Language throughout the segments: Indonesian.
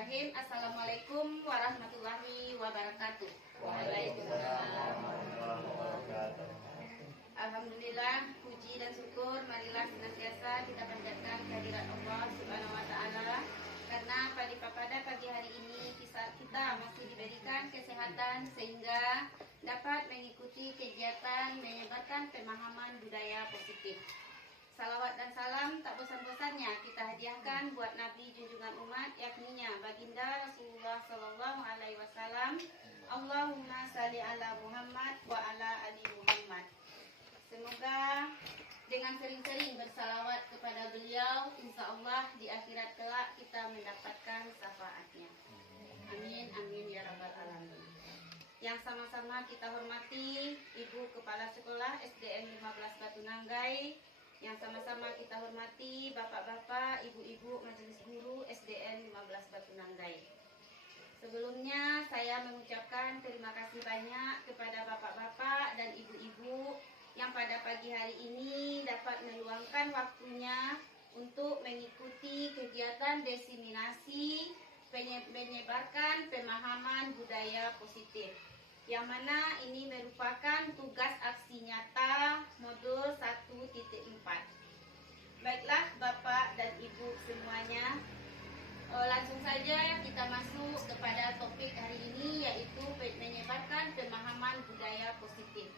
Bismillahirrahmanirrahim. Assalamualaikum warahmatullahi wabarakatuh. Waalaikumsalam warahmatullahi wabarakatuh. Alhamdulillah, puji dan syukur marilah senantiasa kita panjatkan kehadirat Allah Subhanahu wa taala, karena pada pagi hari ini kita masih diberikan kesehatan sehingga dapat mengikuti kegiatan menyebarkan pemahaman budaya positif. Salawat dan salam tak bosan-bosannya kita hadiahkan buat Nabi junjungan umat, yakninya baginda Rasulullah Sallallahu Alaihi Wasallam. Allahumma salli ala Muhammad wa ala ali Muhammad. Semoga dengan sering-sering bersalawat kepada beliau, insya Allah di akhirat kelak kita mendapatkan syafaatnya. Amin, amin ya rabbal alamin. Yang sama-sama kita hormati Ibu Kepala Sekolah SDN 15 Batu Nanggai, yang sama-sama kita hormati Bapak-bapak, Ibu-ibu Majelis Guru SDN 15 Batu Nanggai. Sebelumnya saya mengucapkan terima kasih banyak kepada Bapak-bapak dan Ibu-ibu yang pada pagi hari ini dapat meluangkan waktunya untuk mengikuti kegiatan diseminasi menyebarkan pemahaman budaya positif, yang mana ini merupakan tugas aksi nyata modul 1.4. Baiklah Bapak dan Ibu semuanya, langsung saja kita masuk kepada topik hari ini, yaitu menyebarkan pemahaman budaya positif,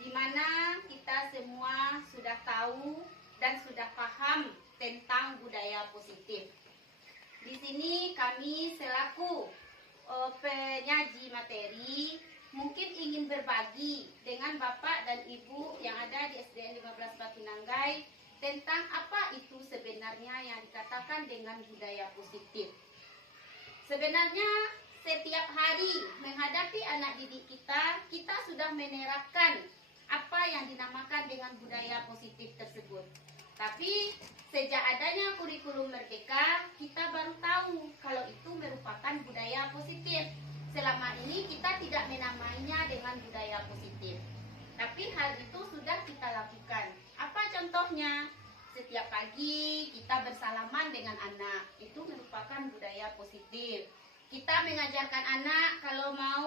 di mana kita semua sudah tahu dan sudah paham tentang budaya positif. Di sini kami selaku penyaji materi mungkin ingin berbagi dengan Bapak dan Ibu yang ada di SDN 15 Batu Nanggai tentang apa itu sebenarnya yang dikatakan dengan budaya positif. Sebenarnya setiap hari menghadapi anak didik kita sudah menerapkan apa yang dinamakan dengan budaya positif tersebut. Tapi sejak adanya kurikulum Merdeka, kita baru tahu kalau itu merupakan budaya positif. Selama ini kita tidak menamainya dengan budaya positif. Tapi hal itu sudah kita lakukan. Apa contohnya? Setiap pagi kita bersalaman dengan anak. Itu merupakan budaya positif. Kita mengajarkan anak kalau mau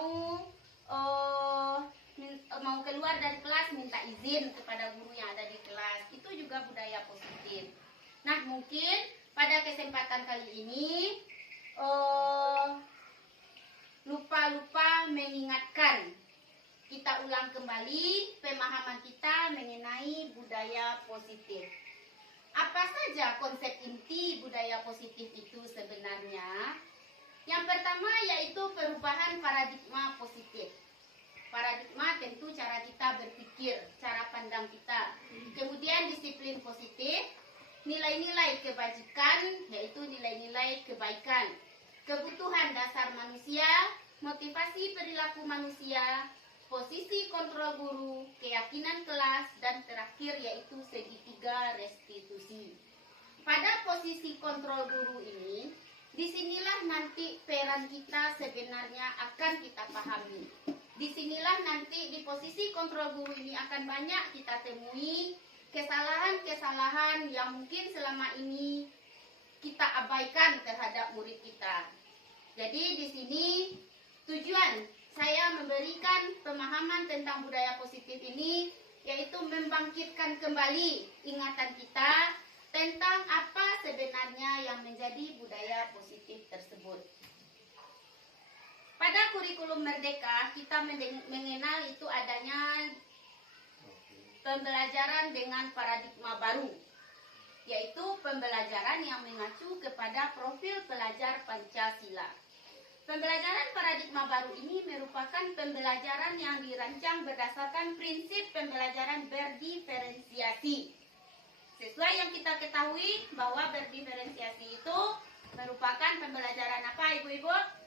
keluar dari kelas minta izin kepada guru yang ada di kelas. Itu juga budaya positif. Nah, mungkin pada kesempatan kali ini lupa mengingatkan, kita ulang kembali pemahaman kita mengenai budaya positif. Apa saja konsep inti budaya positif itu sebenarnya? Yang pertama yaitu perubahan paradigma positif. Paradigma tentu cara kita berpikir, cara pandang kita. Kemudian disiplin positif, nilai-nilai kebajikan, yaitu nilai-nilai kebaikan. Kebutuhan dasar manusia, motivasi perilaku manusia, posisi kontrol guru, keyakinan kelas, dan terakhir yaitu segitiga restitusi. Pada posisi kontrol guru ini, disinilah nanti peran kita sebenarnya akan kita pahami. Disinilah nanti di posisi kontrol guru ini akan banyak kita temui kesalahan-kesalahan yang mungkin selama ini kita abaikan terhadap murid kita. Jadi di sini tujuan saya memberikan pemahaman tentang budaya positif ini yaitu membangkitkan kembali ingatan kita tentang apa sebenarnya yang menjadi budaya positif tersebut. Pada kurikulum Merdeka kita mengenal itu adanya pembelajaran dengan paradigma baru, yaitu pembelajaran yang mengacu kepada profil pelajar Pancasila. Pembelajaran paradigma baru ini merupakan pembelajaran yang dirancang berdasarkan prinsip pembelajaran berdiferensiasi. Sesuai yang kita ketahui bahwa berdiferensiasi itu merupakan pembelajaran apa, Ibu-ibu?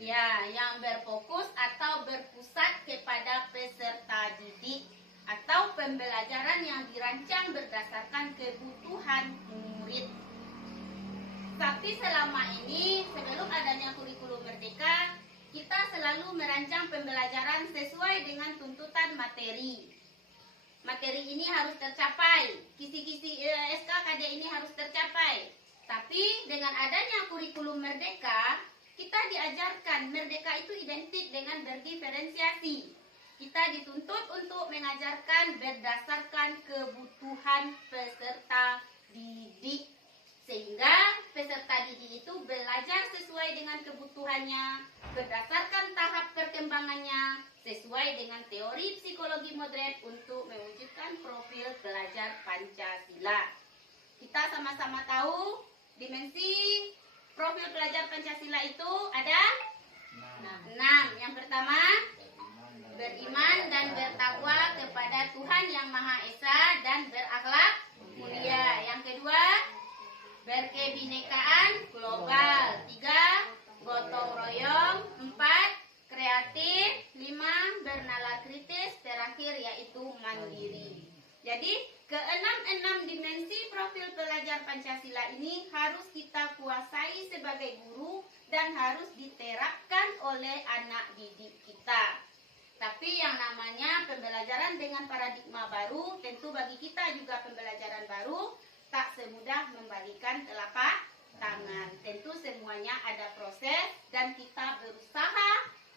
Ya, yang berfokus atau berpusat kepada peserta didik, atau pembelajaran yang dirancang berdasarkan kebutuhan murid. Tapi selama ini, sebelum adanya kurikulum Merdeka, kita selalu merancang pembelajaran sesuai dengan tuntutan materi. Materi ini harus tercapai, kisi-kisi SKKD ini harus tercapai. Tapi dengan adanya kurikulum merdeka, kita diajarkan merdeka itu identik dengan berdiferensiasi. Kita dituntut untuk mengajarkan berdasarkan kebutuhan peserta didik. Sehingga peserta didik itu belajar sesuai dengan kebutuhannya, berdasarkan tahap perkembangannya, sesuai dengan teori psikologi modern untuk mewujudkan profil pelajar Pancasila. Kita sama-sama tahu dimensi profil pelajar Pancasila itu ada 6. Yang pertama, beriman dan bertakwa kepada Tuhan Yang Maha Esa dan berakhlak mulia. Yang kedua, berkebinekaan global. 3, gotong royong. 4, kreatif. 5, bernalar kritis. Terakhir yaitu mandiri. Jadi keenam dimensi profil pelajar Pancasila ini harus kita kuasai sebagai guru dan harus diterapkan oleh anak didik kita. Tapi yang namanya pembelajaran dengan paradigma baru, tentu bagi kita juga pembelajaran baru, tak semudah membalikan telapak tangan. Tentu semuanya ada proses dan kita berusaha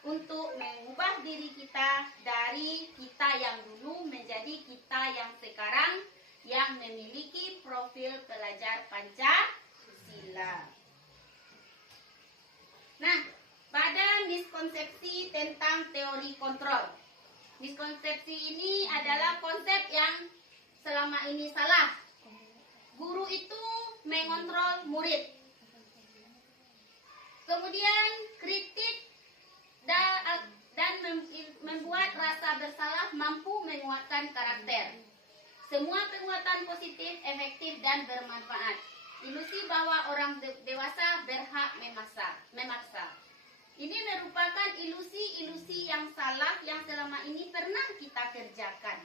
untuk mengubah diri kita dari kita yang dulu menjadi kita yang sekarang yang memiliki profil pelajar Pancasila. Nah, pada miskonsepsi tentang teori kontrol. Miskonsepsi ini adalah konsep yang selama ini salah. Guru itu mengontrol murid. Kemudian kritik dan membuat rasa bersalah mampu menguatkan karakter. Semua penguatan positif, efektif, dan bermanfaat. Ilusi bahwa orang dewasa berhak memaksa. Ini merupakan ilusi-ilusi yang salah yang selama ini pernah kita kerjakan.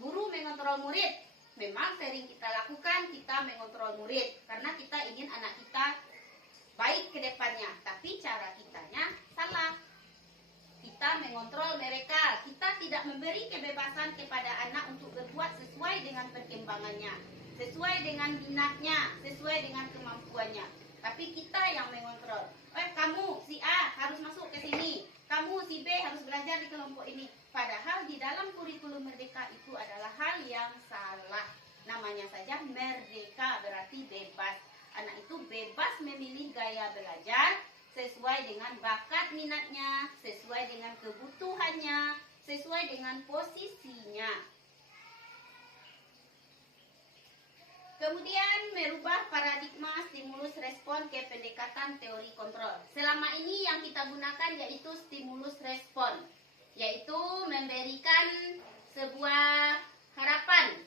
Guru mengontrol murid. Memang sering kita lakukan, kita mengontrol murid. Karena kita ingin anak kita baik ke depannya. Tapi cara kitanya salah. Kita mengontrol mereka. Kita tidak memberi kebebasan kepada anak untuk berbuat sesuai dengan perkembangannya. Sesuai dengan minatnya. Sesuai dengan kemampuannya. Tapi kita yang mengontrol. Kamu si A harus masuk ke sini. Kamu si B harus belajar di kelompok ini. Padahal di dalam kurikulum merdeka itu adalah hal yang salah. Namanya saja merdeka berarti bebas. Anak itu bebas memilih gaya belajar sesuai dengan bakat minatnya, sesuai dengan kebutuhannya, sesuai dengan posisinya. Kemudian merubah paradigma stimulus respon ke pendekatan teori kontrol. Selama ini yang kita gunakan yaitu stimulus respon, yaitu memberikan sebuah harapan,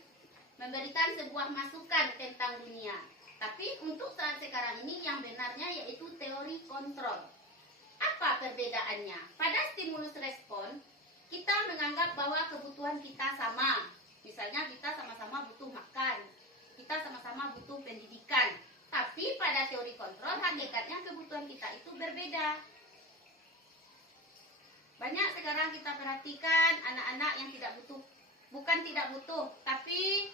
memberikan sebuah masukan tentang dunia. Tapi untuk saat sekarang ini yang benarnya yaitu teori kontrol. Apa perbedaannya? Pada stimulus respon, kita menganggap bahwa kebutuhan kita sama. Misalnya kita sama-sama butuh makan, kita sama-sama butuh pendidikan. Tapi pada teori kontrol, hakikatnya kebutuhan kita itu berbeda. Banyak sekarang kita perhatikan anak-anak yang bukan tidak butuh, tapi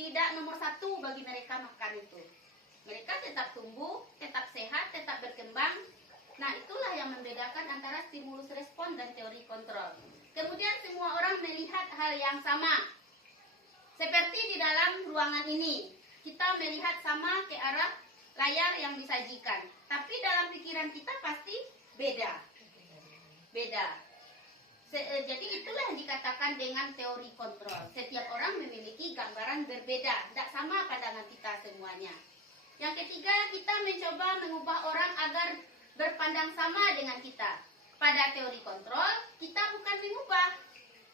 tidak nomor satu bagi mereka makan itu. Mereka tetap tumbuh, tetap sehat, tetap berkembang. Nah, itulah yang membedakan antara stimulus respon dan teori kontrol. Kemudian semua orang melihat hal yang sama. Seperti di dalam ruangan ini, kita melihat sama ke arah layar yang disajikan. Tapi dalam pikiran kita pasti beda. Jadi itulah yang dikatakan dengan teori kontrol. Setiap orang memiliki gambaran berbeda, tidak sama pandangan kita semuanya. Yang ketiga, kita mencoba mengubah orang agar berpandang sama dengan kita. Pada teori kontrol, kita bukan mengubah,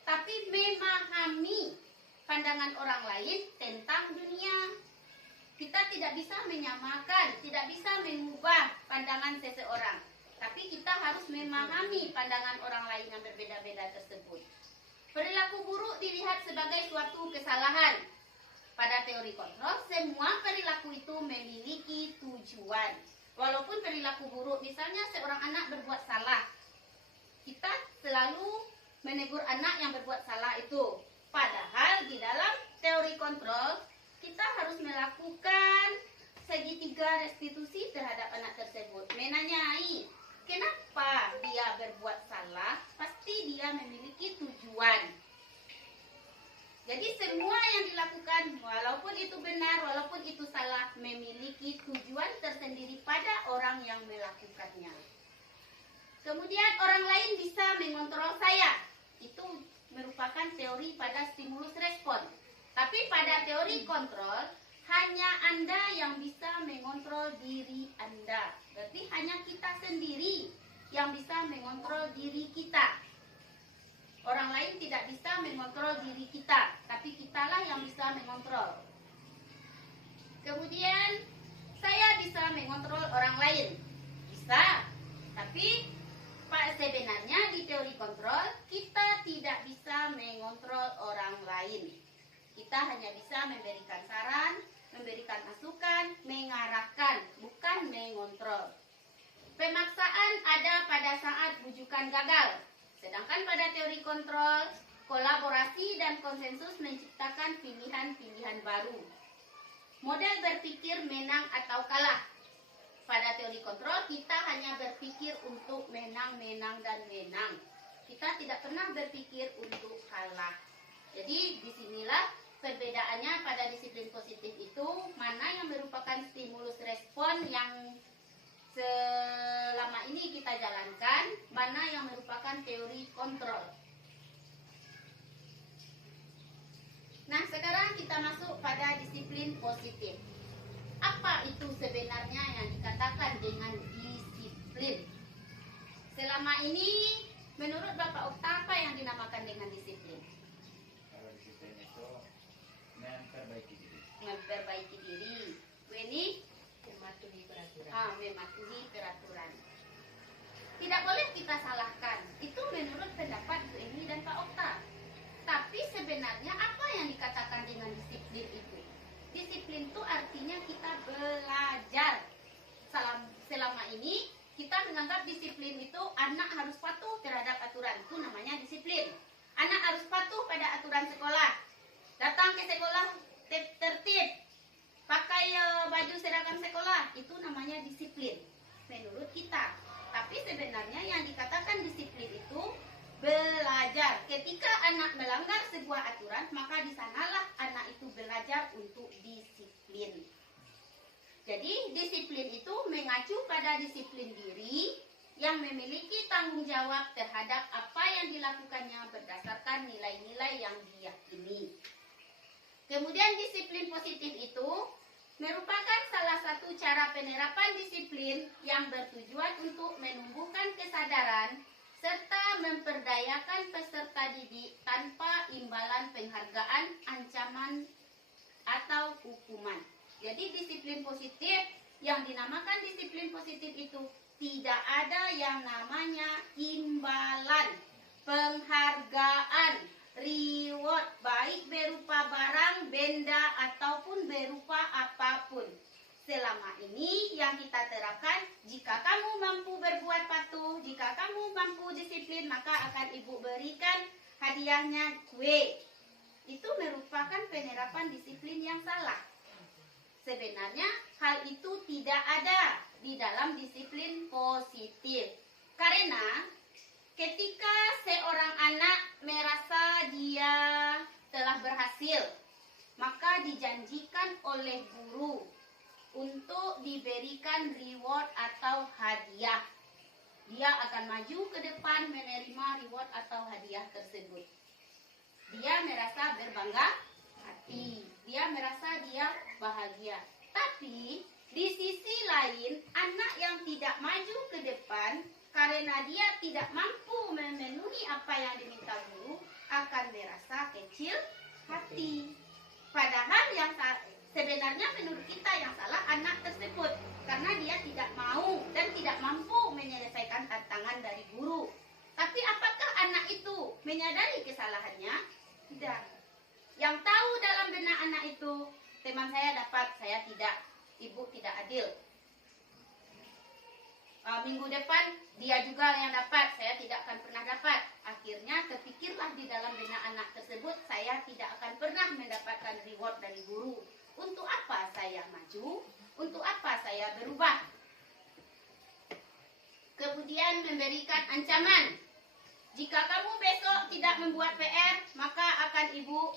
tapi memahami pandangan orang lain tentang dunia. Kita tidak bisa menyamakan, tidak bisa mengubah pandangan seseorang. Tapi kita harus memahami pandangan orang lain yang berbeda-beda tersebut. Perilaku buruk dilihat sebagai suatu kesalahan. Pada teori kontrol, semua perilaku itu memiliki tujuan. Walaupun perilaku buruk, misalnya seorang anak berbuat salah, kita selalu menegur anak yang berbuat salah itu. Padahal di dalam teori kontrol, kita harus melakukan segitiga restitusi terhadap anak tersebut. Menanyai, kenapa dia berbuat salah? Pasti dia memiliki tujuan. Jadi semua yang dilakukan, walaupun itu benar, walaupun itu salah, memiliki tujuan tersendiri pada orang yang melakukannya. Kemudian orang lain bisa mengontrol saya. Itu merupakan teori pada stimulus respon. Tapi pada teori kontrol, hanya Anda yang bisa mengontrol diri Anda. Berarti hanya kita sendiri yang bisa mengontrol diri kita. Orang lain tidak bisa mengontrol diri kita, tapi kitalah yang bisa mengontrol. Kemudian, saya bisa mengontrol orang lain. Bisa, tapi sebenarnya di teori kontrol, kita tidak bisa mengontrol orang lain. Kita hanya bisa memberikan saran, memberikan masukan, mengarahkan, bukan mengontrol. Pemaksaan ada pada saat bujukan gagal. Sedangkan pada teori kontrol, kolaborasi dan konsensus menciptakan pilihan-pilihan baru. Model berpikir menang atau kalah. Pada teori kontrol, kita hanya berpikir untuk menang, menang, dan menang. Kita tidak pernah berpikir untuk kalah. Jadi, disinilah perbedaannya pada disiplin positif itu, mana yang merupakan stimulus respon yang selama ini kita jalankan, mana yang merupakan teori kontrol. Nah, sekarang kita masuk pada disiplin positif. Apa itu sebenarnya yang dikatakan dengan disiplin? Selama ini, menurut Bapak Okta, apa yang dinamakan dengan disiplin? Kalau disiplin itu memperbaiki diri. Memperbaiki diri. Weni? Mematuhi peraturan. Mematuhi peraturan. Tidak boleh kita salahkan. Itu menurut pendapat Bu Eni dan Pak Okta. Tapi sebenarnya apa yang dikatakan dengan disiplin itu? Disiplin itu artinya kita belajar. Selama ini kita menganggap disiplin itu anak harus patuh terhadap aturan. Itu namanya disiplin. Anak harus patuh pada aturan sekolah. Datang ke sekolah tertib. Pakai baju seragam sekolah. Itu namanya disiplin menurut kita. Tapi sebenarnya yang dikatakan disiplin itu belajar. Ketika anak melanggar sebuah aturan, maka di sanalah anak itu belajar untuk disiplin. Jadi disiplin itu mengacu pada disiplin diri yang memiliki tanggung jawab terhadap apa yang dilakukannya berdasarkan nilai-nilai yang diyakini. Kemudian disiplin positif itu merupakan salah satu cara penerapan disiplin yang bertujuan untuk menumbuhkan kesadaran serta memperdayakan peserta didik tanpa imbalan penghargaan, ancaman, atau hukuman. Jadi disiplin positif yang dinamakan disiplin positif itu tidak ada yang namanya imbalan, penghargaan, reward, baik berupa barang, benda, ataupun berupa apapun. Selama ini yang kita terapkan, jika kamu mampu berbuat patuh, jika kamu mampu disiplin, maka akan ibu berikan hadiahnya kue. Itu merupakan penerapan disiplin yang salah. Sebenarnya hal itu tidak ada di dalam disiplin positif. Karena ketika seorang anak merasa dia telah berhasil, maka dijanjikan oleh guru untuk diberikan reward atau hadiah. Dia akan maju ke depan menerima reward atau hadiah tersebut. Dia merasa berbangga hati. Dia merasa dia bahagia. Tapi di sisi lain, anak yang tidak maju ke depan karena dia tidak mampu memenuhi apa yang diminta guru akan merasa kecil hati. Padahal yang sebenarnya menurut kita yang salah anak tersebut karena dia tidak mau dan tidak mampu menyelesaikan tantangan dari guru. Tapi apakah anak itu menyadari kesalahannya? Tidak. Yang tahu dalam benak anak itu, teman saya dapat, saya tidak, ibu tidak adil. Minggu depan dia juga yang dapat, saya tidak akan pernah dapat. Akhirnya terpikirlah di dalam benak anak tersebut, saya tidak akan pernah mendapatkan reward dari guru. Untuk apa saya maju? Untuk apa saya berubah? Kemudian memberikan ancaman. Jika kamu besok tidak membuat PR, maka akan ibu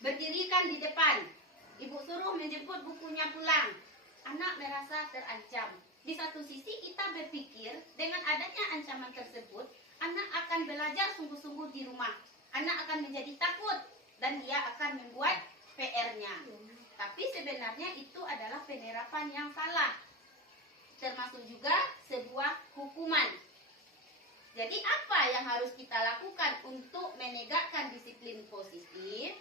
berdirikan di depan. Ibu suruh menjemput bukunya pulang. Anak merasa terancam. Di satu sisi kita berpikir dengan adanya ancaman tersebut, anak akan belajar sungguh-sungguh di rumah. Anak akan menjadi takut dan dia akan membuat PR-nya. Tapi sebenarnya itu adalah penerapan yang salah. Termasuk juga sebuah hukuman. Jadi apa yang harus kita lakukan untuk menegakkan disiplin positif?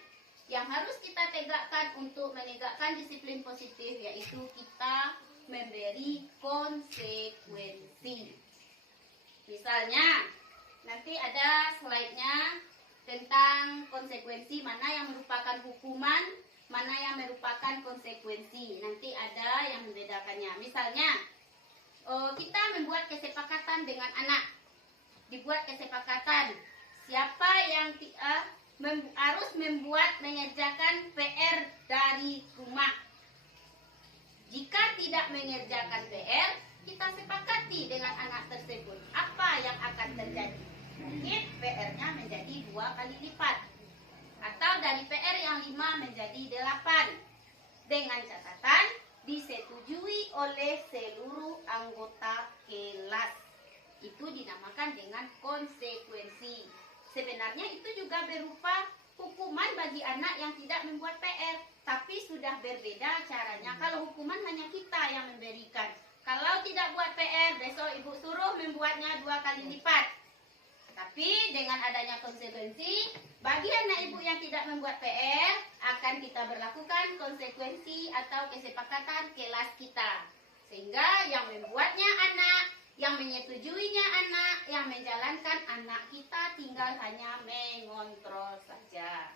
Yang harus kita tegakkan untuk menegakkan disiplin positif yaitu kita memberi konsekuensi. Misalnya, nanti ada slide-nya tentang konsekuensi, mana yang merupakan hukuman, mana yang merupakan konsekuensi. Nanti ada yang membedakannya. Misalnya, kita membuat kesepakatan dengan anak. Dibuat kesepakatan siapa yang harus mengerjakan PR dari rumah. Jika tidak mengerjakan PR, kita sepakati dengan anak tersebut apa yang akan terjadi. Mungkin PR-nya menjadi 2 kali lipat, atau dari PR yang 5 menjadi 8, dengan catatan disetujui oleh seluruh anggota kelas. Itu dinamakan dengan konsekuensi. Sebenarnya itu juga berupa hukuman bagi anak yang tidak membuat PR, tapi sudah berbeda caranya. Kalau hukuman hanya kita yang memberikan. Kalau tidak buat PR, besok ibu suruh membuatnya 2 kali lipat. Tapi dengan adanya konsekuensi, bagi anak ibu yang tidak membuat PR, akan kita berlakukan konsekuensi atau kesepakatan kelas kita. Sehingga yang membuatnya anak, yang menyetujuinya anak, yang menjalankan anak, kita tinggal hanya mengontrol saja.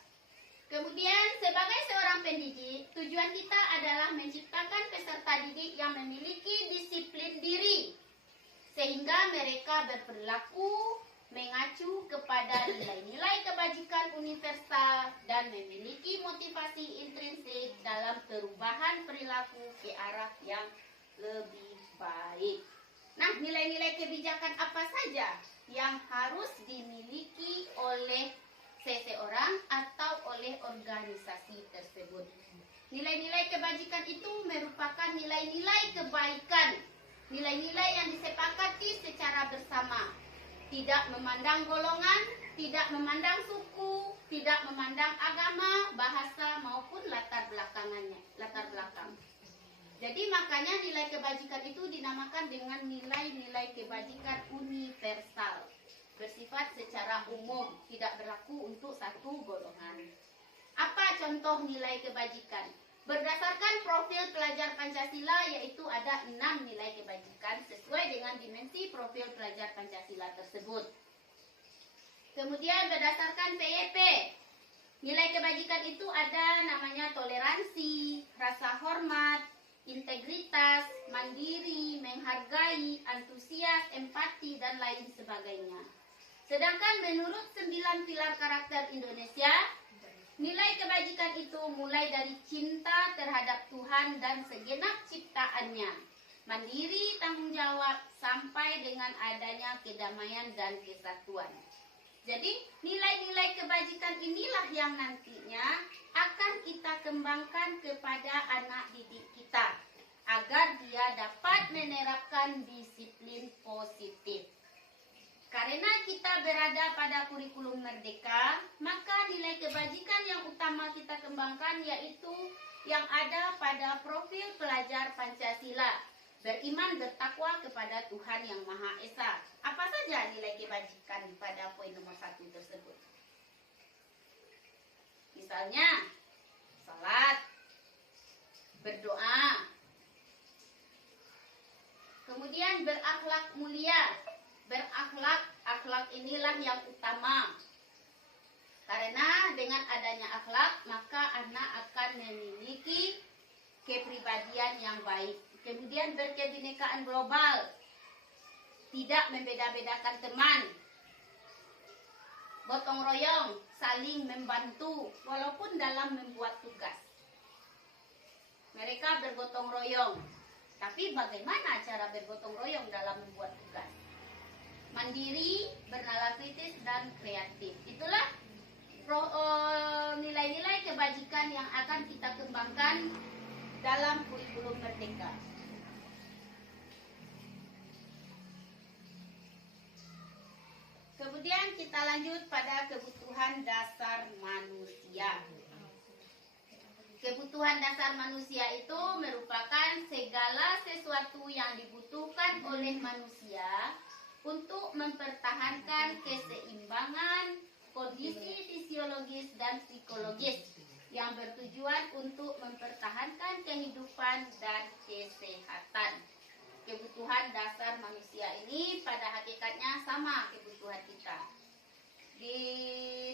Kemudian sebagai seorang pendidik, tujuan kita adalah menciptakan peserta didik yang memiliki disiplin diri. Sehingga mereka berperilaku mengacu kepada nilai-nilai kebajikan universal dan memiliki motivasi intrinsik dalam perubahan perilaku ke arah yang lebih baik. Nah, nilai-nilai kebijakan apa saja yang harus dimiliki oleh seseorang atau oleh organisasi tersebut? Nilai-nilai kebajikan itu merupakan nilai-nilai kebaikan, nilai-nilai yang disepakati secara bersama, tidak memandang golongan, tidak memandang suku, tidak memandang agama, bahasa maupun latar belakang. Jadi makanya nilai kebajikan itu dinamakan dengan nilai-nilai kebajikan universal, bersifat secara umum, tidak berlaku untuk satu golongan. Apa contoh nilai kebajikan? Berdasarkan profil pelajar Pancasila, yaitu ada 6 nilai kebajikan sesuai dengan dimensi profil pelajar Pancasila tersebut. Kemudian berdasarkan PYP, nilai kebajikan itu ada namanya toleransi, rasa hormat, integritas, mandiri, menghargai, antusias, empati, dan lain sebagainya. Sedangkan menurut 9 pilar karakter Indonesia, nilai kebajikan itu mulai dari cinta terhadap Tuhan dan segenap ciptaannya, mandiri, tanggung jawab, sampai dengan adanya kedamaian dan kesatuan. Jadi nilai-nilai kebajikan inilah yang nantinya akan kita kembangkan kepada anak didik kita agar dia dapat menerapkan disiplin positif. Karena kita berada pada kurikulum merdeka, maka nilai kebajikan yang utama kita kembangkan yaitu yang ada pada profil pelajar Pancasila. Beriman bertakwa kepada Tuhan Yang Maha Esa. Apa saja nilai kebajikan pada poin nomor 1 tersebut? Misalnya, salat, berdoa, kemudian berakhlak mulia. Akhlak inilah yang utama. Karena dengan adanya akhlak, maka anak akan memiliki kepribadian yang baik. Kemudian berkebinekaan global, tidak membeda-bedakan teman, gotong royong, saling membantu walaupun dalam membuat tugas. mereka bergotong royong. Tapi bagaimana cara bergotong royong dalam membuat tugas? Mandiri, bernalar kritis, dan kreatif. Itulah nilai-nilai kebajikan yang akan kita kembangkan dalam kurikulum Merdeka. Kemudian kita lanjut pada kebutuhan dasar manusia. Kebutuhan dasar manusia itu merupakan segala sesuatu yang dibutuhkan oleh manusia untuk mempertahankan keseimbangan kondisi fisiologis dan psikologis yang bertujuan untuk mempertahankan kehidupan dan kesehatan. Kebutuhan dasar manusia ini pada hakikatnya sama kebutuhan kita. Di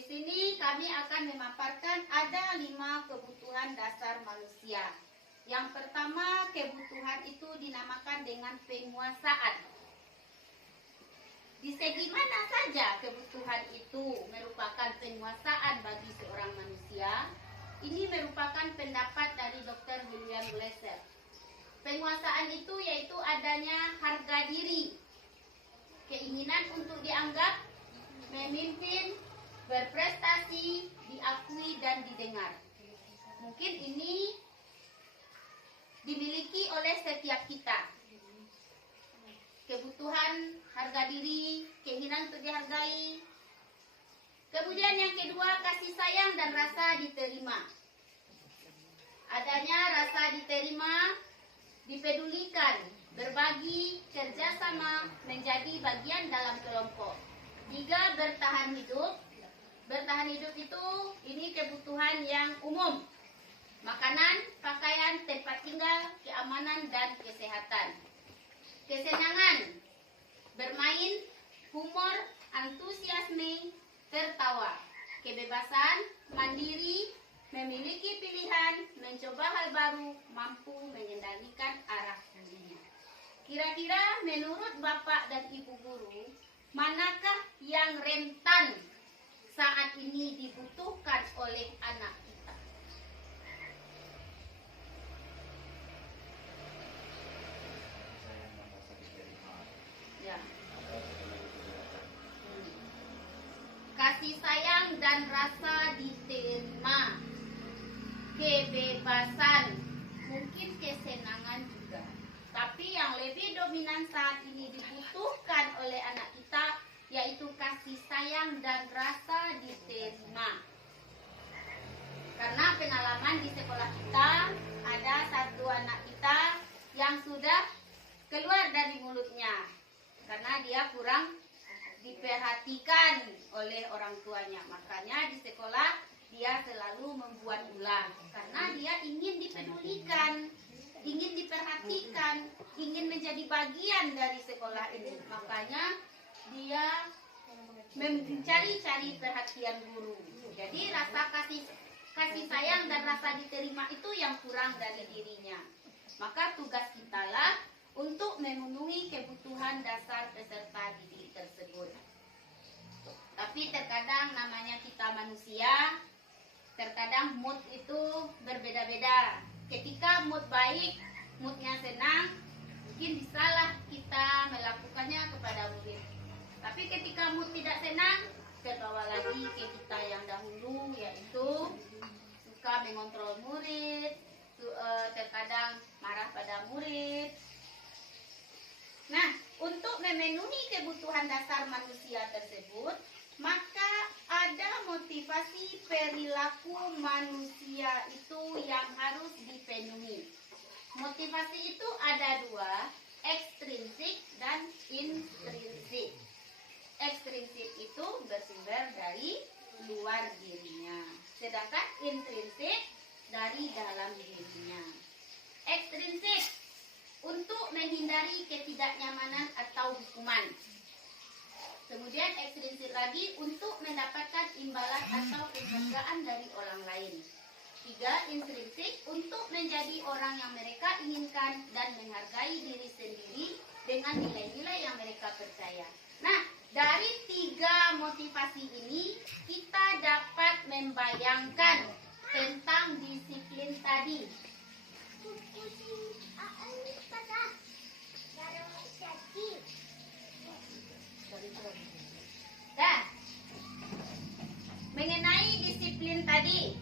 sini kami akan memaparkan ada 5 kebutuhan dasar manusia. Yang pertama, kebutuhan itu dinamakan dengan penguasaan. Di segi mana saja kebutuhan itu merupakan penguasaan bagi seorang manusia? Ini merupakan pendapat dari Dr. William Glasser. Penguasaan itu yaitu adanya harga diri, keinginan untuk dianggap, memimpin, berprestasi, diakui dan didengar. Mungkin ini dimiliki oleh setiap kita. Kebutuhan harga diri, keinginan untuk dihargai. Kemudian yang kedua, kasih sayang dan rasa diterima. Adanya rasa diterima, dipedulikan, berbagi, kerjasama, menjadi bagian dalam kelompok. 3, bertahan hidup. Bertahan hidup itu ini kebutuhan yang umum. Makanan, pakaian, tempat tinggal, keamanan, dan kesehatan. Kesenangan, bermain, humor, antusiasme, tertawa. Kebebasan, mandiri, memiliki pilihan, mencoba hal baru, mampu mengendalikan arah dirinya. Kira-kira menurut Bapak dan Ibu guru, manakah yang rentan saat ini dibutuhkan oleh anak kita? Ya. Kasih sayang dan rasa diterima. Kebebasan, mungkin kesenangan juga. Tapi yang lebih dominan saat ini dibutuhkan oleh anak kita yaitu kasih sayang dan rasa diterima. Karena pengalaman di sekolah kita, ada satu anak kita yang sudah keluar dari mulutnya karena dia kurang diperhatikan oleh orang tuanya. Makanya di sekolah dia selalu membuat ulah karena dia ingin dipedulikan, ingin diperhatikan, ingin menjadi bagian dari sekolah ini. Makanya dia mencari-cari perhatian guru. Jadi rasa kasih sayang dan rasa diterima itu yang kurang dari dirinya. Maka tugas kita lah untuk memenuhi kebutuhan dasar peserta didik tersebut. Tapi terkadang namanya kita manusia, terkadang mood itu berbeda-beda. Ketika mood baik, moodnya senang, mungkin bisalah kita melakukannya kepada murid. Tapi ketika mood tidak senang, terbawa lagi ke kita yang dahulu, yaitu suka mengontrol murid, terkadang marah pada murid. Nah, untuk memenuhi kebutuhan dasar manusia tersebut, maka ada motivasi perilaku manusia itu yang harus dipenuhi. Motivasi itu ada 2, ekstrinsik dan intrinsik. Ekstrinsik itu bersumber dari luar dirinya, sedangkan intrinsik dari dalam dirinya. Ekstrinsik untuk menghindari ketidaknyamanan atau hukuman. Kemudian ekstrinsik lagi untuk mendapatkan imbalan atau penghargaan dari orang lain. 3, intrinsik untuk menjadi orang yang mereka inginkan dan menghargai diri sendiri dengan nilai-nilai yang mereka percaya. Nah, dari 3 motivasi ini kita dapat membayangkan tentang disiplin tadi. Dan mengenai disiplin tadi,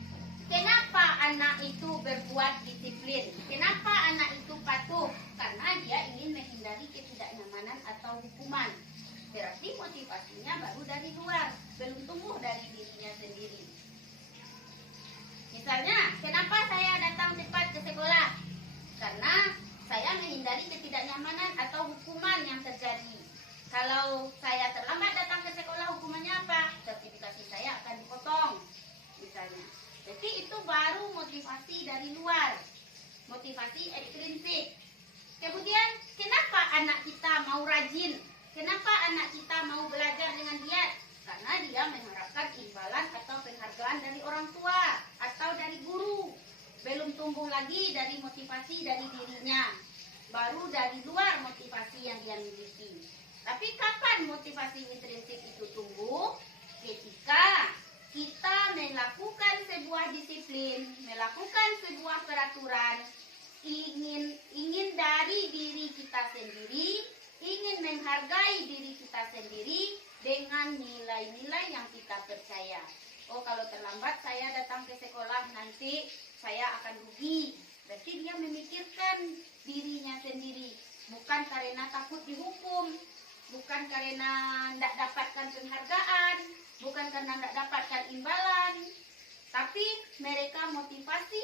kenapa anak itu berbuat disiplin? Kenapa anak itu patuh? Karena dia ingin menghindari ketidaknyamanan atau hukuman. Berarti motivasinya baru dari luar, belum tumbuh dari dirinya sendiri. Misalnya, kenapa saya datang cepat ke sekolah? Karena saya menghindari ketidaknyamanan atau hukuman yang terjadi. Kalau saya terlambat datang ke sekolah, hukumannya apa? Sertifikasi saya akan dipotong, misalnya. Jadi itu baru motivasi dari luar, motivasi ekstrinsik. Kemudian, kenapa anak kita mau rajin? Kenapa anak kita mau belajar dengan giat? Karena dia mengharapkan imbalan atau penghargaan dari orang tua atau dari guru. Belum tumbuh lagi dari motivasi dari dirinya. Baru dari luar motivasi yang dia miliki. Tapi kapan motivasi intrinsik itu tumbuh? Ketika kita melakukan sebuah disiplin, melakukan sebuah peraturan, ingin dari diri kita sendiri, ingin menghargai diri kita sendiri dengan nilai-nilai yang kita percaya. Oh, kalau terlambat saya datang ke sekolah, nanti saya akan rugi. Berarti dia memikirkan dirinya sendiri, bukan karena takut dihukum, bukan karena tidak dapatkan penghargaan, bukan karena tidak dapatkan imbalan, tapi mereka motivasi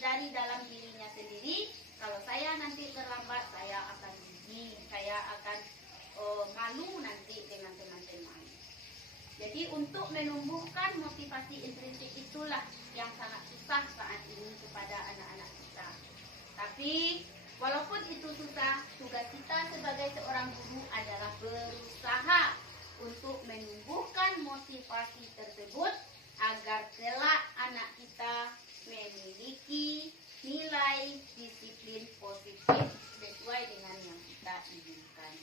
dari dalam dirinya sendiri. Kalau saya nanti terlambat, saya akan rugi, saya akan malu nanti dengan teman-teman. Jadi untuk menumbuhkan motivasi intrinsik itulah yang sangat susah saat ini kepada anak-anak kita. Tapi walaupun itu susah, tugas kita sebagai seorang guru adalah berusaha untuk menumbuhkan motivasi tersebut agar kelak anak kita memiliki nilai disiplin positif sesuai dengan yang kita inginkan.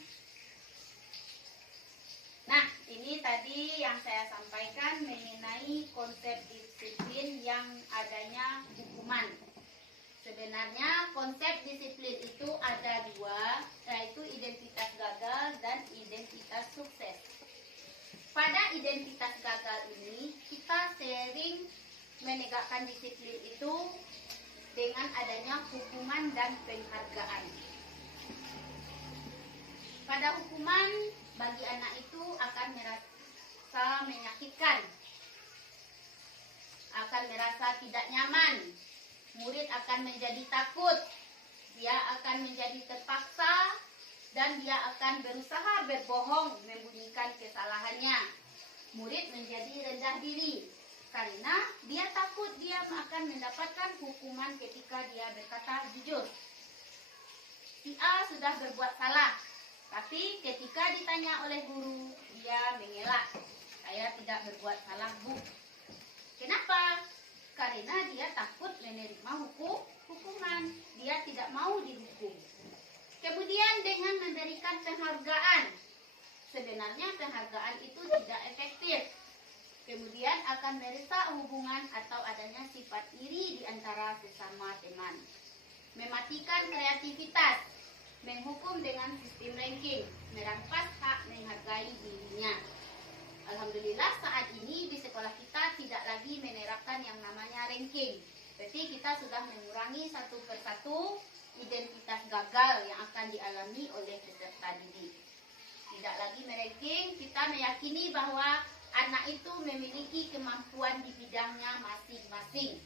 Nah, ini tadi yang saya sampaikan mengenai konsep disiplin yang adanya hukuman. Sebenarnya konsep disiplin itu ada dua, yaitu identitas gagal dan identitas sukses. Pada identitas gagal ini, kita sering menegakkan disiplin itu dengan adanya hukuman dan penghargaan. Pada hukuman, bagi anak itu akan merasa menyakitkan, akan merasa tidak nyaman. Murid akan menjadi takut, dia akan menjadi terpaksa, dan dia akan berusaha berbohong membunyikan kesalahannya. Murid menjadi rendah diri karena dia takut dia akan mendapatkan hukuman ketika dia berkata jujur. Si A sudah berbuat salah, tapi ketika ditanya oleh guru, dia mengelak. Saya tidak berbuat salah, Bu. Kenapa? Karena dia takut menerima hukuman. Dia tidak mau dihukum. Kemudian dengan memberikan penghargaan. Sebenarnya penghargaan itu tidak efektif. Kemudian akan merusak hubungan atau adanya sifat iri di antara sesama teman. Mematikan kreativitas. Menghukum dengan sistem ranking, merampas hak menghargai dirinya. Alhamdulillah saat ini di sekolah kita tidak lagi menerapkan yang namanya ranking. Berarti kita sudah mengurangi satu persatu identitas gagal yang akan dialami oleh peserta didik. Tidak lagi meranking, kita meyakini bahwa anak itu memiliki kemampuan di bidangnya masing-masing.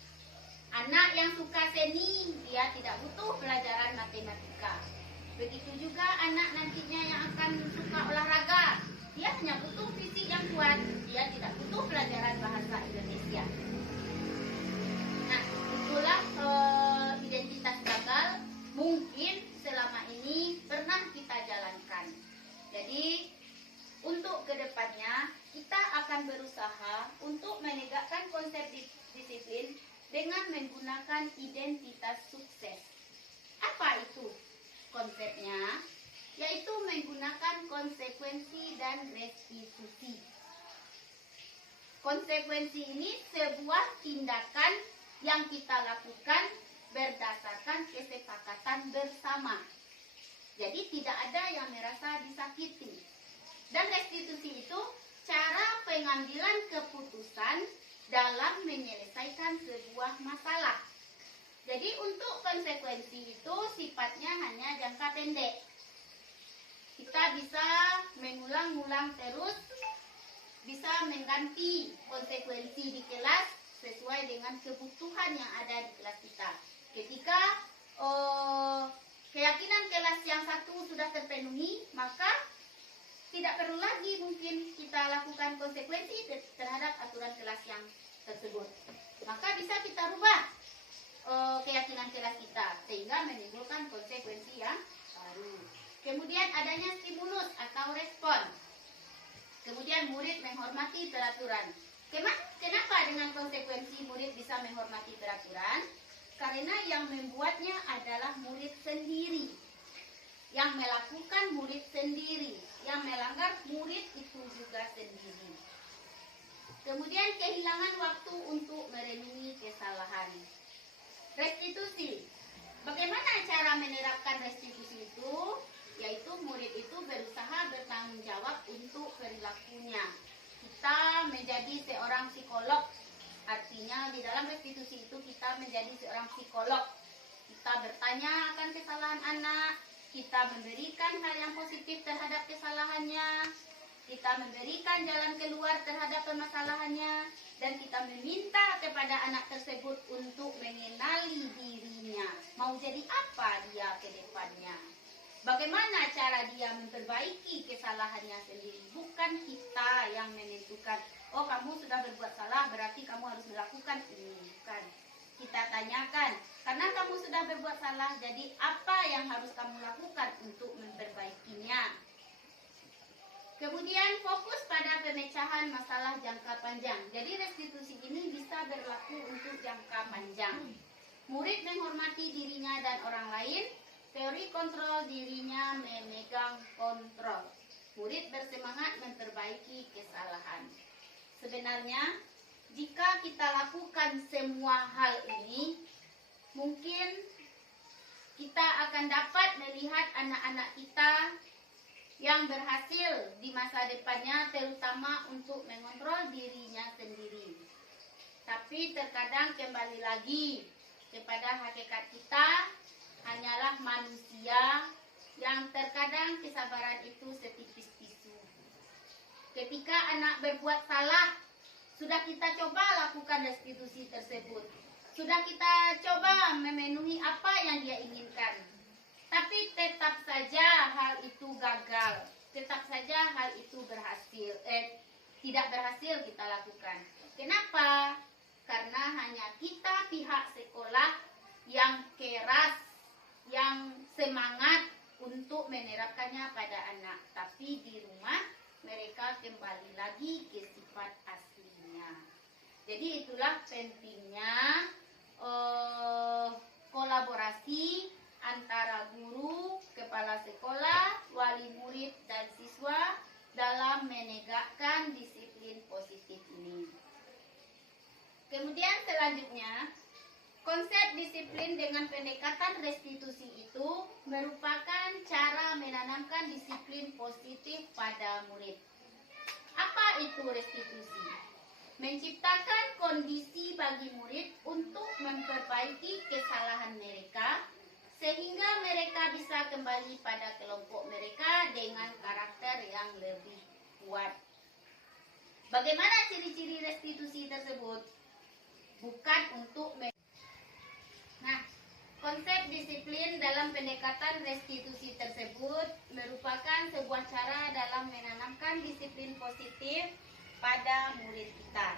Anak yang suka seni, dia tidak butuh pelajaran matematika. Begitu juga anak nantinya yang akan suka olahraga, dia hanya butuh fisik yang kuat, dia tidak butuh pelajaran bahasa Indonesia. Nah, itulah identitas gagal mungkin selama ini pernah kita jalankan. Jadi, untuk kedepannya kita akan berusaha untuk menegakkan konsep disiplin dengan menggunakan identitas sukses. Apa itu? Konsepnya yaitu menggunakan konsekuensi dan restitusi. Konsekuensi ini sebuah tindakan yang kita lakukan berdasarkan kesepakatan bersama. Jadi tidak ada yang merasa disakiti. Dan restitusi itu cara pengambilan keputusan dalam menyelesaikan sebuah masalah. Jadi untuk konsekuensi itu sifatnya hanya jangka pendek. Kita bisa mengulang-ulang terus, bisa mengganti konsekuensi di kelas sesuai dengan kebutuhan yang ada di kelas kita. Ketika keyakinan kelas yang satu sudah terpenuhi, maka tidak perlu lagi mungkin kita lakukan konsekuensi terhadap aturan kelas yang tersebut. Maka bisa kita rubah keyakinan kelas kita sehingga menimbulkan konsekuensi yang baru. Kemudian adanya stimulus atau respon. Kemudian murid menghormati peraturan. Kenapa dengan konsekuensi murid bisa menghormati peraturan? Karena yang membuatnya adalah murid sendiri. Yang melakukan murid sendiri. Yang melanggar murid itu juga sendiri. Kemudian kehilangan waktu untuk merenungi kesalahan. Restitusi. Bagaimana cara menerapkan restitusi itu? Yaitu murid itu berusaha bertanggung jawab untuk perilakunya. Kita menjadi seorang psikolog. Artinya di dalam restitusi itu kita menjadi seorang psikolog. Kita bertanya akan kesalahan anak. Kita memberikan hal yang positif terhadap kesalahannya. Kita memberikan jalan keluar terhadap permasalahannya. Dan kita meminta kepada anak tersebut untuk mengenali dirinya. Mau jadi apa dia ke depannya. Bagaimana cara dia memperbaiki kesalahannya sendiri. Bukan kita yang menentukan, oh kamu sudah berbuat salah berarti kamu harus melakukan ini. Bukan. Kita tanyakan, karena kamu sudah berbuat salah, jadi apa yang harus kamu lakukan untuk memperbaikinya. Kemudian fokus pada pemecahan masalah jangka panjang. Jadi restitusi ini bisa berlaku untuk jangka panjang. Murid menghormati dirinya dan orang lain. Teori kontrol, dirinya memegang kontrol. Murid bersemangat memperbaiki kesalahan. Sebenarnya jika kita lakukan semua hal ini, mungkin kita akan dapat melihat anak-anak kita yang berhasil di masa depannya, terutama untuk mengontrol dirinya sendiri. Tapi terkadang kembali lagi kepada hakikat kita, hanyalah manusia yang terkadang kesabaran itu setipis tisu. Ketika anak berbuat salah, sudah kita coba lakukan restitusi tersebut. Sudah kita coba memenuhi apa yang dia inginkan. Tapi tetap saja hal itu gagal. Tetap saja hal itu tidak berhasil kita lakukan. Kenapa? Karena hanya kita pihak sekolah yang keras, yang semangat untuk menerapkannya pada anak. Tapi di rumah mereka kembali lagi ke sifat aslinya. Jadi itulah pentingnya kolaborasi antara guru, kepala sekolah, wali murid, dan siswa dalam menegakkan disiplin positif ini. Kemudian selanjutnya, konsep disiplin dengan pendekatan restitusi itu merupakan cara menanamkan disiplin positif pada murid. Apa itu restitusi? Menciptakan kondisi bagi murid untuk memperbaiki kesalahan mereka, sehingga mereka bisa kembali pada kelompok mereka dengan karakter yang lebih kuat. Bagaimana ciri-ciri restitusi tersebut? Bukan untuk konsep disiplin dalam pendekatan restitusi tersebut merupakan sebuah cara dalam menanamkan disiplin positif pada murid kita.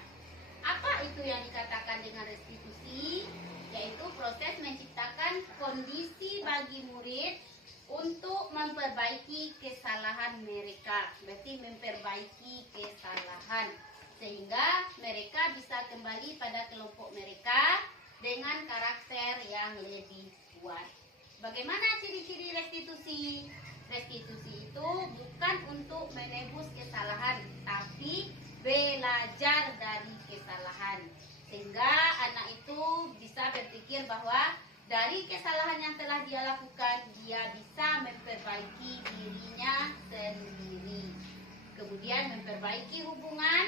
Apa itu yang dikatakan dengan restitusi? Yaitu proses menciptakan kondisi bagi murid untuk memperbaiki kesalahan mereka. Berarti memperbaiki kesalahan sehingga mereka bisa kembali pada kelompok mereka dengan karakter yang lebih kuat. Bagaimana ciri-ciri restitusi? Restitusi itu bukan untuk menebus kesalahan, tapi belajar dari kesalahan. Sehingga anak itu bisa berpikir bahwa Dari kesalahan yang telah dia lakukan, dia bisa memperbaiki dirinya sendiri. Kemudian memperbaiki hubungan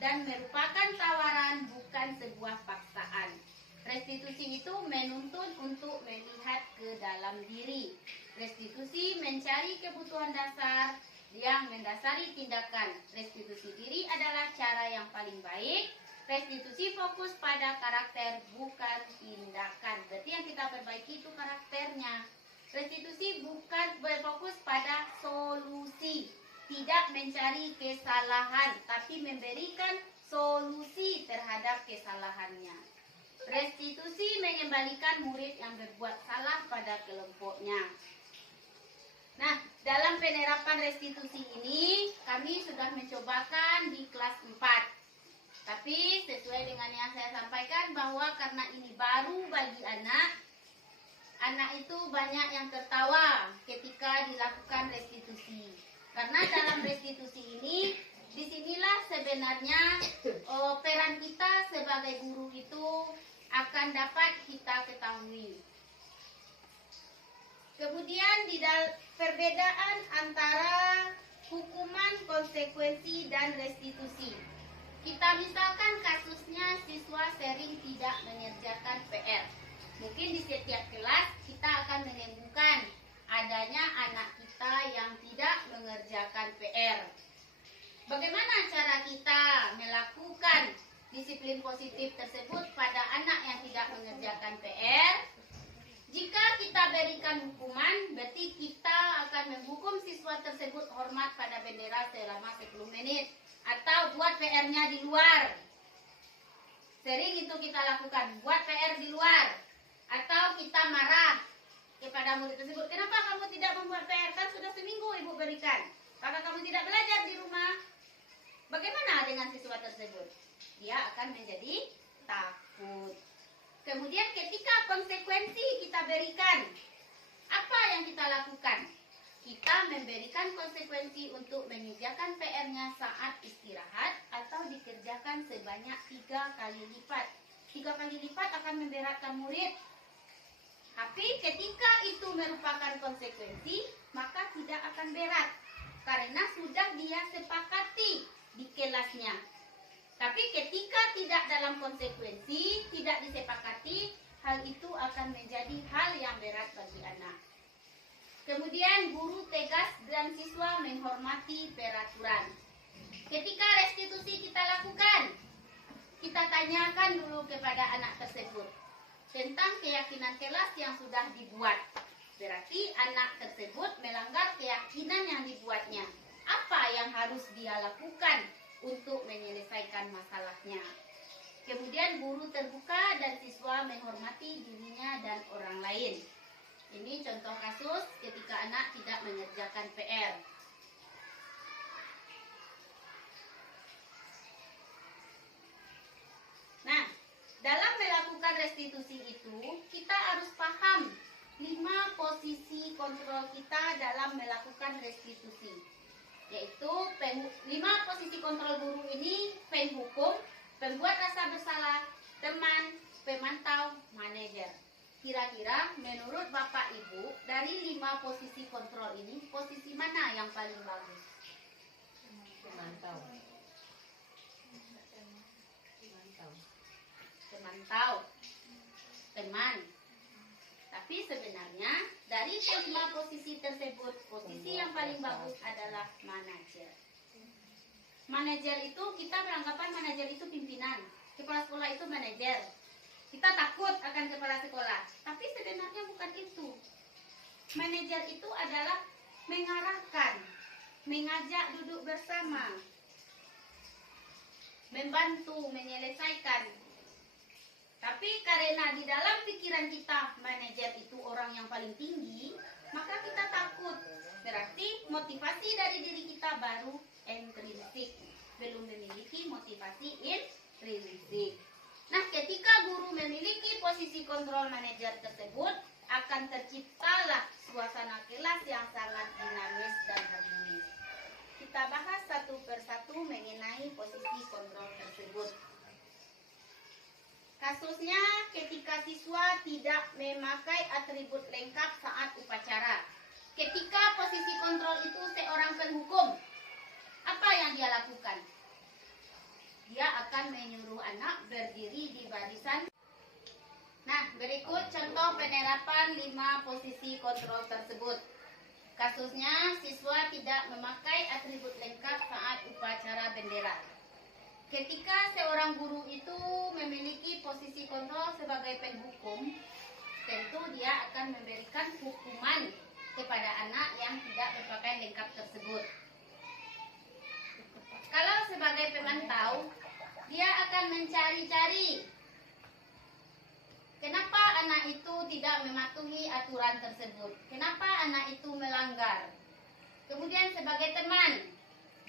dan merupakan tawaran, bukan sebuah paksaan. Restitusi itu menuntun untuk melihat ke dalam diri. Restitusi mencari kebutuhan dasar yang mendasari tindakan. Restitusi diri adalah cara yang paling baik. Restitusi fokus pada karakter, bukan tindakan. Berarti yang kita perbaiki itu karakternya. Restitusi bukan berfokus pada solusi, tidak mencari kesalahan, tapi memberikan solusi terhadap kesalahannya. Restitusi mengembalikan murid yang berbuat salah pada kelompoknya. Nah, dalam penerapan restitusi ini, kami sudah mencobakan di kelas 4. Tapi sesuai dengan yang saya sampaikan bahwa karena ini baru bagi anak itu banyak yang tertawa ketika dilakukan restitusi. Karena dalam restitusi ini, disinilah sebenarnya peran kita sebagai guru itu akan dapat kita ketahui. Kemudian di perbedaan antara hukuman, konsekuensi, dan restitusi. Kita misalkan kasusnya siswa sering tidak mengerjakan PR. Mungkin di setiap kelas kita akan menemukan adanya anak kita yang tidak mengerjakan PR. Bagaimana cara kita melakukan disiplin positif tersebut pada anak yang tidak mengerjakan PR? Jika kita berikan hukuman, berarti kita akan menghukum siswa tersebut hormat pada bendera selama 10 menit. Atau buat PR-nya di luar. Sering itu kita lakukan, buat PR di luar. Atau kita marah kepada murid tersebut, kenapa kamu tidak membuat PR? Kan sudah seminggu ibu berikan. Apakah kamu tidak belajar di rumah? Bagaimana dengan siswa tersebut? Dia akan menjadi takut. Kemudian ketika konsekuensi kita berikan, apa yang kita lakukan? Kita memberikan konsekuensi untuk mengerjakan PR-nya saat istirahat atau dikerjakan sebanyak 3 kali lipat. 3 kali lipat akan memberatkan murid. Tapi ketika itu merupakan konsekuensi, maka tidak akan berat. Karena sudah dia sepakati di kelasnya. Tapi ketika tidak dalam konsekuensi, tidak disepakati, hal itu akan menjadi hal yang berat bagi anak. Kemudian guru tegas dan siswa menghormati peraturan. Ketika restitusi kita lakukan, kita tanyakan dulu kepada anak tersebut tentang keyakinan kelas yang sudah dibuat. Berarti anak tersebut melanggar keyakinan yang dibuatnya. Apa yang harus dia lakukan untuk menyelesaikan masalahnya? Kemudian guru terbuka dan siswa menghormati dirinya dan orang lain. Ini contoh kasus ketika anak tidak mengerjakan PR. Nah, dalam melakukan restitusi itu, kita harus paham 5 posisi kontrol kita dalam melakukan restitusi. Yaitu 5 posisi kontrol guru ini: penghukum, pembuat rasa bersalah, teman, pemantau, manajer. Kira-kira menurut Bapak Ibu, dari 5 posisi kontrol ini, posisi mana yang paling bagus? Pemantau. Pemantau. Teman. Tapi sebenarnya dari 5 posisi tersebut, posisi yang paling bagus adalah manajer. Manajer itu, kita beranggapan manajer itu pimpinan. Kepala sekolah itu manajer. Kita takut akan kepala sekolah, tapi sebenarnya bukan itu. Manajer itu adalah mengarahkan, mengajak duduk bersama, membantu, menyelesaikan. Tapi karena di dalam pikiran kita manajer itu orang yang paling tinggi, maka kita takut. Berarti motivasi dari diri kita baru intrinsik, belum memiliki motivasi intrinsik. Nah, ketika guru memiliki posisi kontrol manajer tersebut, akan terciptalah suasana kelas yang sangat dinamis dan harmonis. Kita bahas satu persatu mengenai posisi kontrol tersebut. Kasusnya ketika siswa tidak memakai atribut lengkap saat upacara. Ketika posisi kontrol itu seorang penghukum, apa yang dia lakukan? Dia akan menyuruh anak berdiri di barisan. Nah, berikut contoh penerapan 5 posisi kontrol tersebut. Kasusnya siswa tidak memakai atribut lengkap saat upacara bendera. Ketika seorang guru itu memiliki posisi kontrol sebagai penghukum, tentu dia akan memberikan hukuman kepada anak yang tidak berpakaian lengkap tersebut. Kalau sebagai pemantau, dia akan mencari-cari kenapa anak itu tidak mematuhi aturan tersebut, kenapa anak itu melanggar. Kemudian sebagai teman,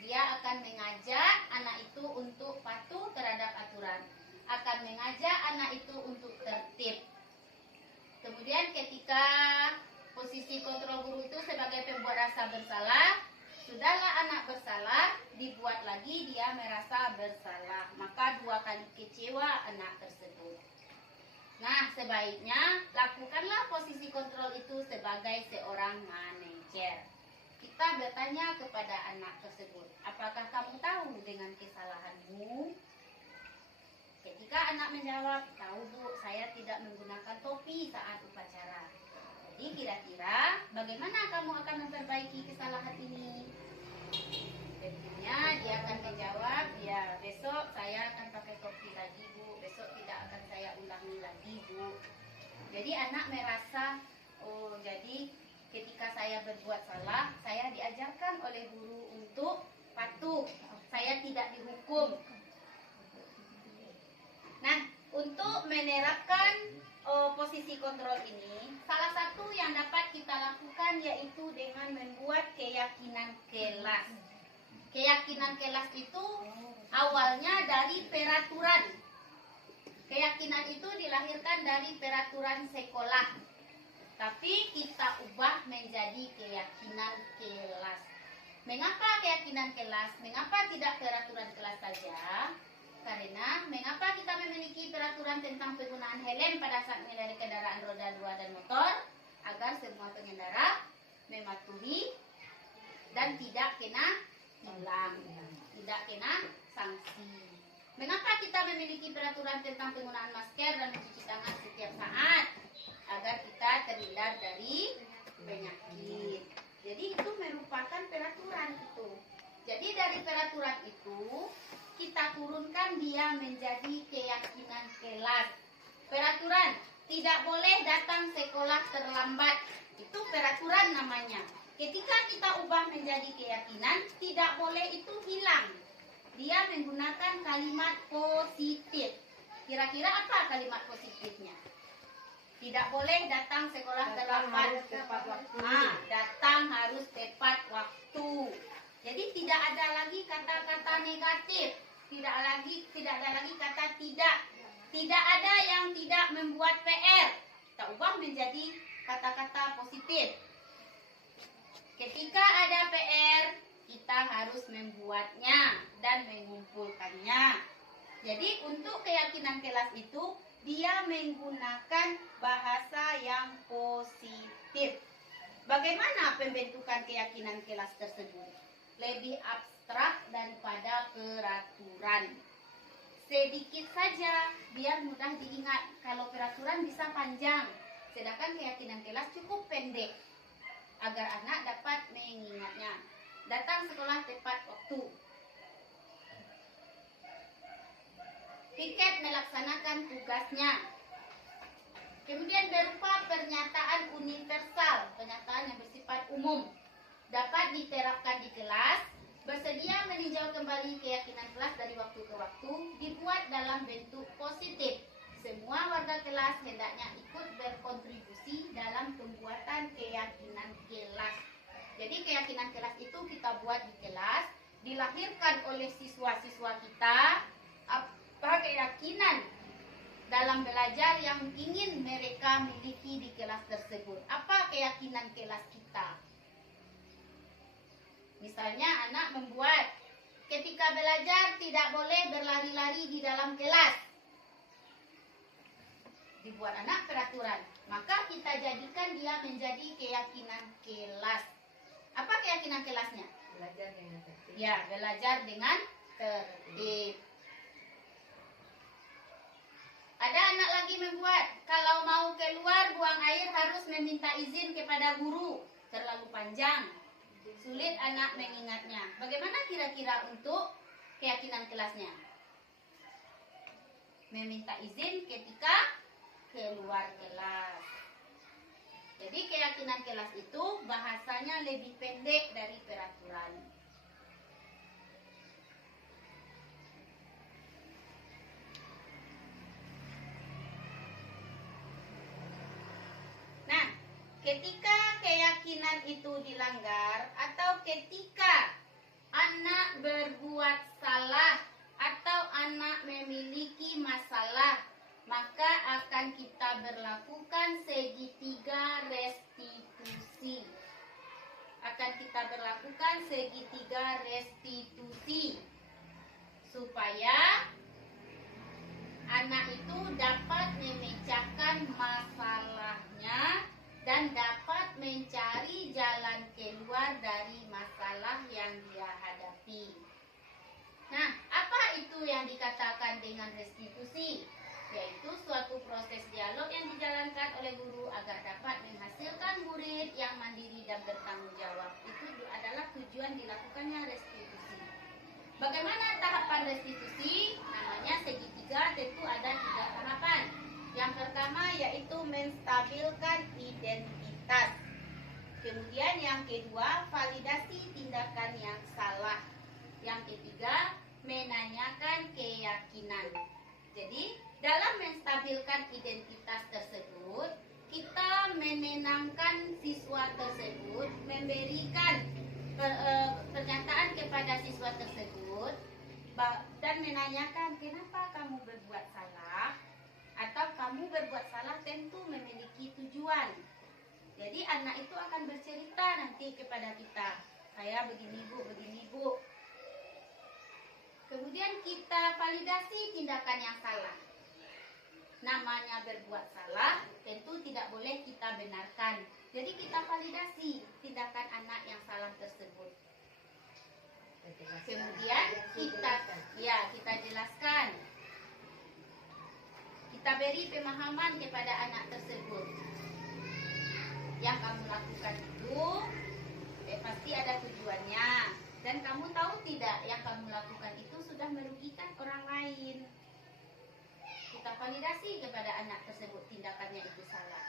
dia akan mengajak anak itu untuk patuh terhadap aturan, akan mengajak anak itu untuk tertib. Kemudian ketika posisi kontrol guru itu sebagai pembuat rasa bersalah, sudahlah anak bersalah, dibuat lagi dia merasa bersalah, maka 2 kali kecewa anak tersebut. Nah, sebaiknya lakukanlah posisi kontrol itu sebagai seorang manajer. Kita bertanya kepada anak tersebut, apakah kamu tahu dengan kesalahanmu? Ketika anak menjawab, tahu Bu, saya tidak menggunakan topi saat upacara. Jadi kira-kira bagaimana kamu akan memperbaiki kesalahan ini? Tentunya dia akan menjawab, ya besok saya akan pakai topi lagi Bu, besok tidak akan saya ulangi lagi Bu. Jadi anak merasa, oh jadi ketika saya berbuat salah, saya diajarkan oleh guru untuk patuh, saya tidak dihukum. Nah, untuk menerapkan posisi kontrol ini, salah satu yang dapat kita lakukan yaitu dengan membuat keyakinan kelas. Keyakinan kelas itu awalnya dari peraturan. Keyakinan itu dilahirkan dari peraturan sekolah, tapi kita ubah menjadi keyakinan kelas. Mengapa keyakinan kelas? Mengapa tidak peraturan kelas saja? Karena mengapa kita memiliki peraturan tentang penggunaan helm pada saat mengendarai kendaraan roda 2 dan motor? Agar semua pengendara mematuhi dan tidak kena tilang, tidak kena sanksi. Mengapa kita memiliki peraturan tentang penggunaan masker dan mencuci tangan setiap saat? Agar kita terhindar dari penyakit. Jadi itu merupakan peraturan itu. Jadi dari peraturan itu kita turunkan dia menjadi keyakinan kelas. Peraturan, tidak boleh datang sekolah terlambat. Itu peraturan namanya. Ketika kita ubah menjadi keyakinan, tidak boleh itu hilang. Dia menggunakan kalimat positif. Kira-kira apa kalimat positifnya? Tidak boleh datang sekolah terlambat. Datang harus tepat waktu. Jadi tidak ada lagi kata-kata negatif. Tidak ada lagi kata tidak. Tidak ada yang tidak membuat PR. Kita ubah menjadi kata-kata positif. Ketika ada PR, kita harus membuatnya dan mengumpulkannya. Jadi untuk keyakinan kelas itu dia menggunakan bahasa yang positif. Bagaimana pembentukan keyakinan kelas tersebut? Lebih abstrak daripada peraturan. Sedikit saja biar mudah diingat. Kalau peraturan bisa panjang, sedangkan keyakinan kelas cukup pendek agar anak dapat mengingatnya. Datang sekolah tepat waktu. Piket melaksanakan tugasnya. Kemudian berupa pernyataan universal, pernyataan yang bersifat umum, dapat diterapkan di kelas. Bersedia meninjau kembali keyakinan kelas dari waktu ke waktu, dibuat dalam bentuk positif. Semua warga kelas hendaknya ikut berkontribusi dalam pembuatan keyakinan kelas. Jadi keyakinan kelas itu kita buat di kelas, dilahirkan oleh siswa-siswa kita. Apa keyakinan dalam belajar yang ingin mereka miliki di kelas tersebut? Apa keyakinan kelas kita? Misalnya anak membuat, ketika belajar tidak boleh berlari-lari di dalam kelas. dibuat anak peraturan. Maka kita jadikan dia menjadi keyakinan kelas. Apa keyakinan kelasnya? Belajar dengan tertib. Ya, belajar dengan tertib. Ada anak lagi membuat, kalau mau keluar buang air harus meminta izin kepada guru. Terlalu panjang, sulit anak mengingatnya. Bagaimana kira-kira untuk keyakinan kelasnya? Meminta izin ketika keluar kelas. Jadi keyakinan kelas itu bahasanya lebih pendek dari peraturan. Nah, ketika keyakinan itu dilanggar atau ketika anak berbuat salah atau anak memiliki masalah, maka akan kita berlakukan segitiga restitusi. Akan kita berlakukan segitiga restitusi supaya anak itu dapat memecahkan masalahnya dan dapat mencari jalan keluar dari masalah yang dia hadapi. Nah, apa itu yang dikatakan dengan restitusi? Yaitu suatu proses dialog yang dijalankan oleh guru agar dapat menghasilkan murid yang mandiri dan bertanggung jawab. Itu adalah tujuan dilakukannya restitusi. Bagaimana tahapan restitusi? Namanya segitiga, tentu ada 3 tahapan. Yang pertama yaitu menstabilkan identitas. Kemudian yang kedua, validasi tindakan yang salah. Yang ketiga, menanyakan keyakinan. Jadi, dalam menstabilkan identitas tersebut, kita menenangkan siswa tersebut, memberikan pernyataan kepada siswa tersebut, dan menanyakan kenapa kamu berbuat salah, atau kamu berbuat salah tentu memiliki tujuan. Jadi anak itu akan bercerita nanti kepada kita, saya begini bu. Kemudian kita validasi tindakan yang salah. Namanya berbuat salah, tentu tidak boleh kita benarkan. Jadi kita validasi tindakan anak yang salah tersebut. Kemudian kita jelaskan. Kita beri pemahaman kepada anak tersebut. Yang kamu lakukan itu pasti ada tujuannya. Dan kamu tahu tidak, yang kamu lakukan itu sudah merugikan orang lain. Kita validasi kepada anak tersebut tindakannya itu salah.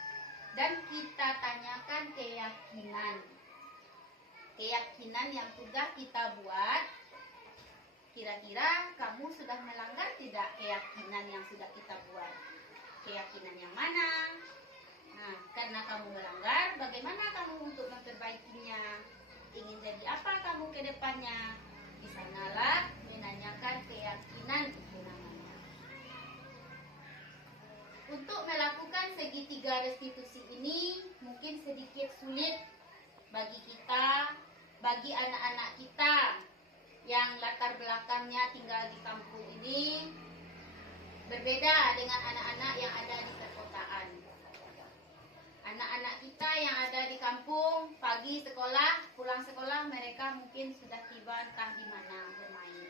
Dan kita tanyakan keyakinan. Keyakinan yang sudah kita buat, kira-kira kamu sudah melanggar tidak keyakinan yang sudah kita buat? Keyakinan yang mana? Nah, karena kamu melanggar, bagaimana kamu untuk memperbaikinya? Ingin jadi apa kamu ke depannya? Di sanalah menanyakan keyakinan itu namanya. Untuk melakukan segitiga restitusi ini mungkin sedikit sulit bagi kita, bagi anak-anak kita yang latar belakangnya tinggal di kampung ini berbeda dengan anak-anak yang ada di perkotaan. Anak-anak kita yang ada di kampung, pagi sekolah, pulang sekolah mereka mungkin sudah tiba entah di mana bermain.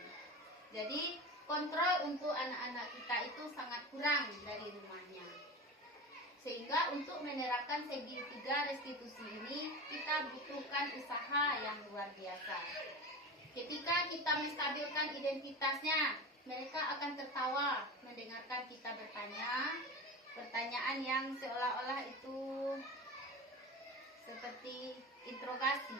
Jadi kontrol untuk anak-anak kita itu sangat kurang dari rumahnya. Sehingga untuk menerapkan segitiga restitusi ini kita butuhkan usaha yang luar biasa. Ketika kita menstabilkan identitasnya, mereka akan tertawa mendengarkan kita bertanya pertanyaan yang seolah-olah itu seperti interogasi.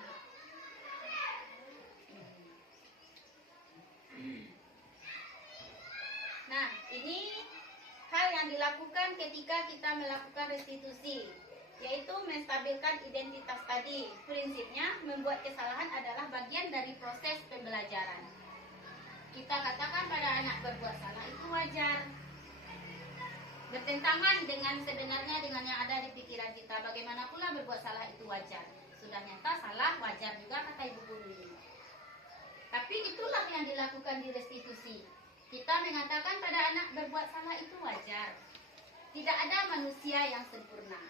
Nah, ini hal yang dilakukan ketika kita melakukan restitusi, yaitu menstabilkan identitas tadi. Prinsipnya, membuat kesalahan adalah bagian dari proses pembelajaran. Kita katakan pada anak berbuat salah itu wajar. Bertentangan dengan sebenarnya dengan yang ada di pikiran kita. Bagaimana pula berbuat salah itu wajar? Sudah nyata salah, wajar juga kata ibu guru ini. Tapi itulah yang dilakukan di restitusi. Kita mengatakan pada anak berbuat salah itu wajar. Tidak ada manusia yang sempurna.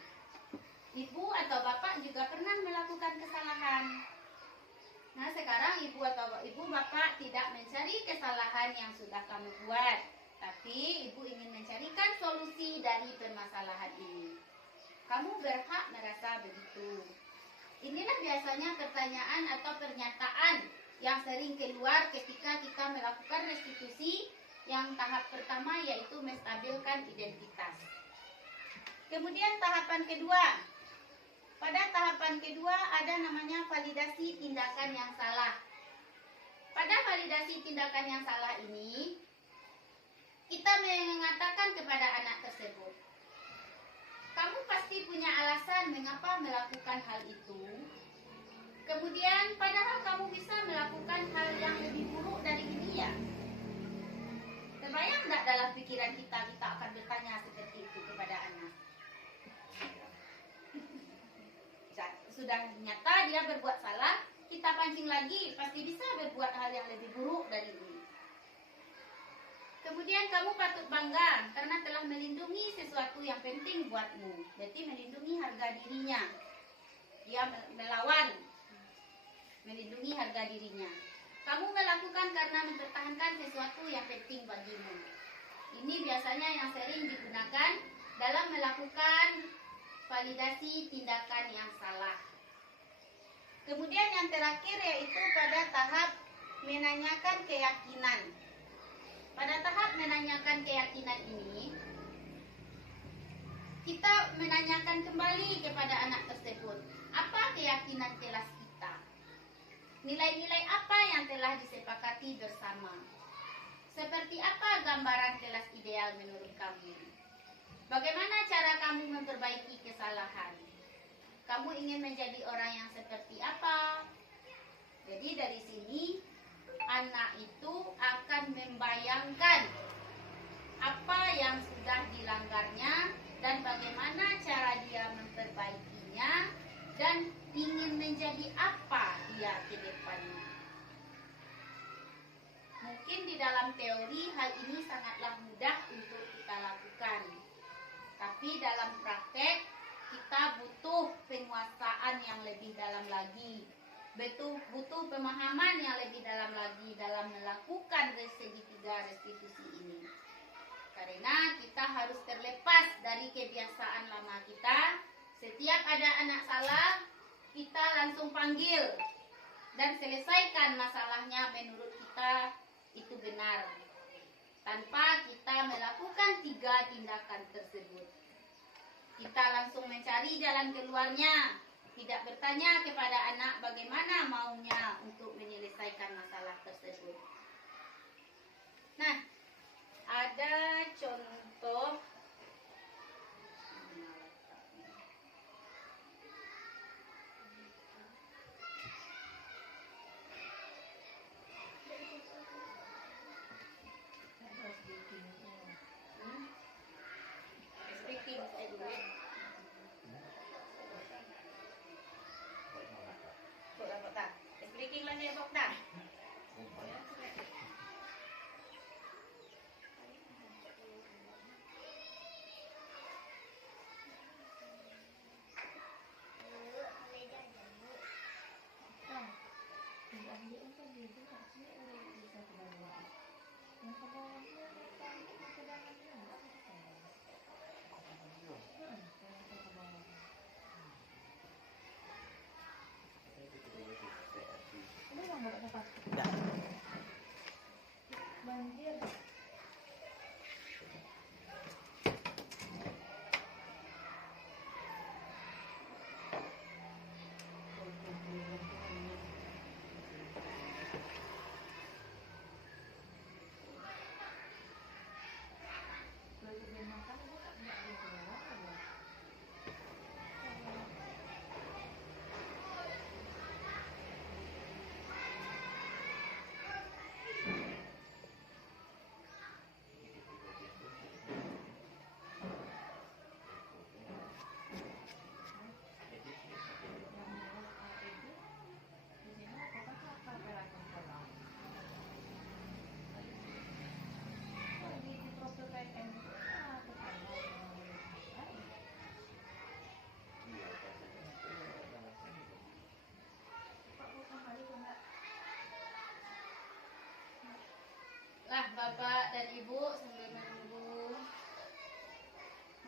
Ibu atau bapak juga pernah melakukan kesalahan. Nah, sekarang ibu bapak tidak mencari kesalahan yang sudah kamu buat, tapi ibu ingin mencarikan solusi dari permasalahan ini. Kamu berhak merasa begitu. Inilah biasanya pertanyaan atau pernyataan yang sering keluar ketika kita melakukan restitusi yang tahap pertama, yaitu menstabilkan identitas. Kemudian tahapan kedua. Pada tahapan kedua ada namanya validasi tindakan yang salah. Pada validasi tindakan yang salah ini, kita mengatakan kepada anak tersebut, kamu pasti punya alasan mengapa melakukan hal itu. Kemudian padahal kamu bisa melakukan hal yang lebih buruk dari ini ya. Terbayang tidak dalam pikiran kita akan bertanya seperti itu kepada anak. Sudah nyata dia berbuat salah, kita pancing lagi, pasti bisa berbuat hal yang lebih buruk dari ini. Kemudian kamu patut bangga karena telah melindungi sesuatu yang penting buatmu. Berarti melindungi harga dirinya. Dia melawan, melindungi harga dirinya. Kamu melakukan karena mempertahankan sesuatu yang penting bagimu. Ini biasanya yang sering digunakan dalam melakukan validasi tindakan yang salah. Kemudian yang terakhir yaitu pada tahap menanyakan keyakinan. Pada tahap menanyakan keyakinan ini, kita menanyakan kembali kepada anak tersebut, apa keyakinan kelas kita? Nilai-nilai apa yang telah disepakati bersama? Seperti apa gambaran kelas ideal menurut kamu? Bagaimana cara kamu memperbaiki kesalahan? Kamu ingin menjadi orang yang seperti apa? Jadi dari sini anak itu akan membayangkan apa yang sudah dilanggarnya dan bagaimana cara dia memperbaikinya dan ingin menjadi apa dia ke depannya. Mungkin di dalam teori hal ini sangatlah mudah untuk kita lakukan. Tapi dalam praktek kita butuh penguasaan yang lebih dalam lagi, butuh pemahaman yang lebih dalam lagi dalam melakukan segitiga restitusi ini. Karena kita harus terlepas dari kebiasaan lama kita. Setiap ada anak salah, kita langsung panggil dan selesaikan masalahnya menurut kita itu benar, tanpa kita melakukan 3 tindakan tersebut. Kita langsung mencari jalan keluarnya, tidak bertanya kepada anak bagaimana maunya untuk menyelesaikan masalah tersebut. Nah, ada contoh speaking saya dulu ya. Speaking lang niya bok dah. Bapak dan Ibu sambil menunggu.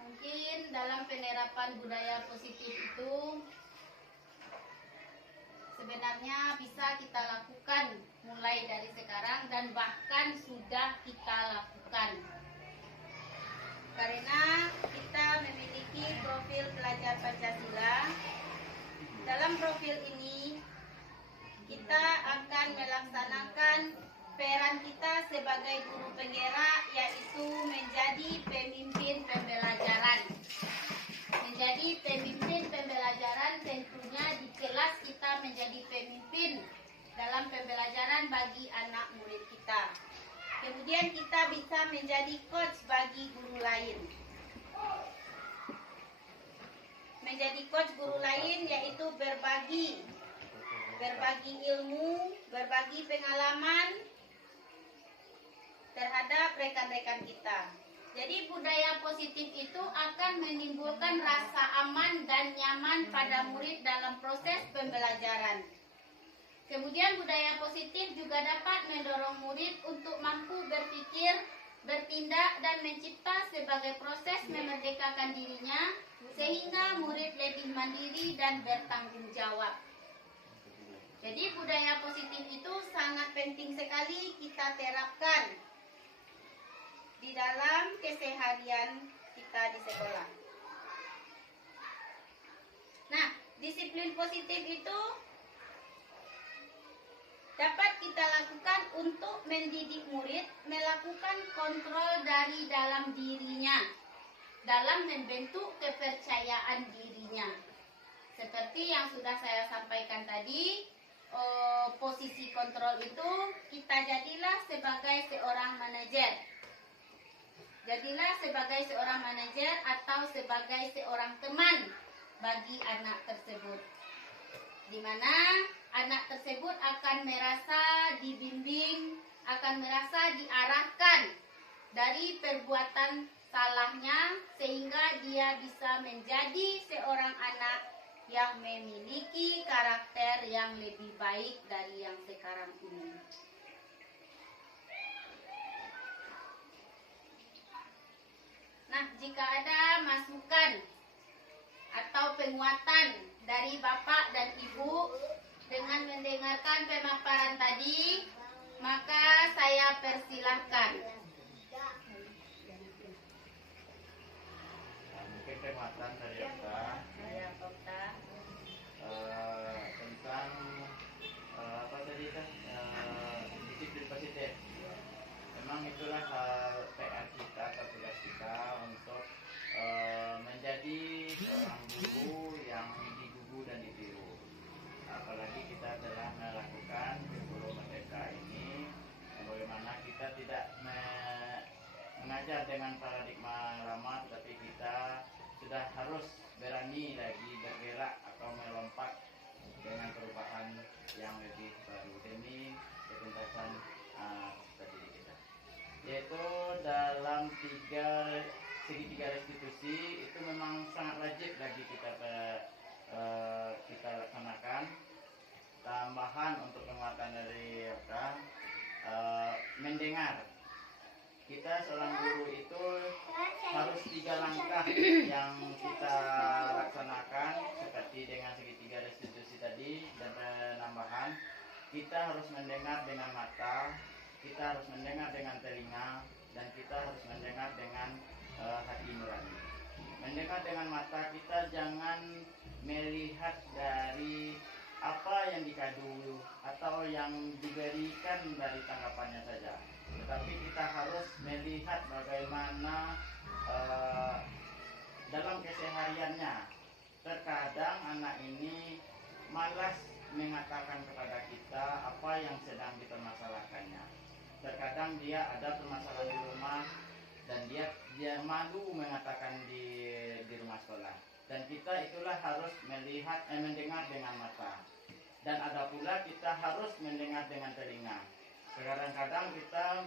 Mungkin dalam penerapan budaya positif itu sebenarnya bisa kita lakukan mulai dari sekarang dan bahkan sudah kita lakukan. Karena kita memiliki profil pelajar Pancasila. Dalam profil ini kita akan melaksanakan peran kita sebagai guru penggerak, yaitu menjadi pemimpin pembelajaran. Menjadi pemimpin pembelajaran tentunya di kelas kita menjadi pemimpin dalam pembelajaran bagi anak murid kita. Kemudian kita bisa menjadi coach bagi guru lain. Menjadi coach guru lain yaitu berbagi ilmu, berbagi pengalaman terhadap rekan-rekan kita. Jadi budaya positif itu akan menimbulkan rasa aman dan nyaman pada murid dalam proses pembelajaran. Kemudian budaya positif juga dapat mendorong murid untuk mampu berpikir, bertindak, dan mencipta sebagai proses memerdekakan dirinya, sehingga murid lebih mandiri dan bertanggung jawab. Jadi budaya positif itu sangat penting sekali kita terapkan di dalam keseharian kita di sekolah. Nah, disiplin positif itu dapat kita lakukan untuk mendidik murid melakukan kontrol dari dalam dirinya dalam membentuk kepercayaan dirinya. Seperti yang sudah saya sampaikan tadi, posisi kontrol itu kita jadilah sebagai seorang manajer. Jadilah sebagai seorang manajer atau sebagai seorang teman bagi anak tersebut, di mana anak tersebut akan merasa dibimbing, akan merasa diarahkan dari perbuatan salahnya, sehingga dia bisa menjadi seorang anak yang memiliki karakter yang lebih baik dari yang sekarang ini. Nah, jika ada masukan atau penguatan dari Bapak dan Ibu dengan mendengarkan pemaparan tadi, maka saya persilahkan. Mungkin penguatan dari Okta tentang apa tadi kan, disiplin positif. Memang itulah PR kita atau tugas kita untuk menjadi seorang guru yang digugu dan ditiru. Apalagi kita telah melakukan guru merdeka ini, bagaimana kita tidak mengajar dengan paradigma lama, tetapi kita sudah harus berani lagi bergerak atau melompat dengan perubahan yang lebih baru demi ketuntasan tadi kita. Yaitu dalam segitiga restitusi itu memang sangat wajib lagi kita laksanakan. Tambahan untuk penguatan dari mendengar. Kita seorang guru itu harus 3 langkah yang kita laksanakan, seperti dengan segitiga restitusi tadi dan penambahan. Kita harus mendengar dengan mata, kita harus mendengar dengan telinga, dan kita harus mendengar dengan hati nurani. Mendengar dengan mata, kita jangan melihat dari apa yang dikadu atau yang diberikan dari tanggapannya saja, tetapi kita harus melihat bagaimana dalam kesehariannya. Terkadang anak ini malas mengatakan kepada kita apa yang sedang dipermasalahkannya. Terkadang dia ada permasalahan di rumah dan dia malu mengatakan di rumah sekolah. Dan kita itulah harus mendengar dengan mata. Dan ada pula kita harus mendengar dengan telinga. Kadang-kadang kita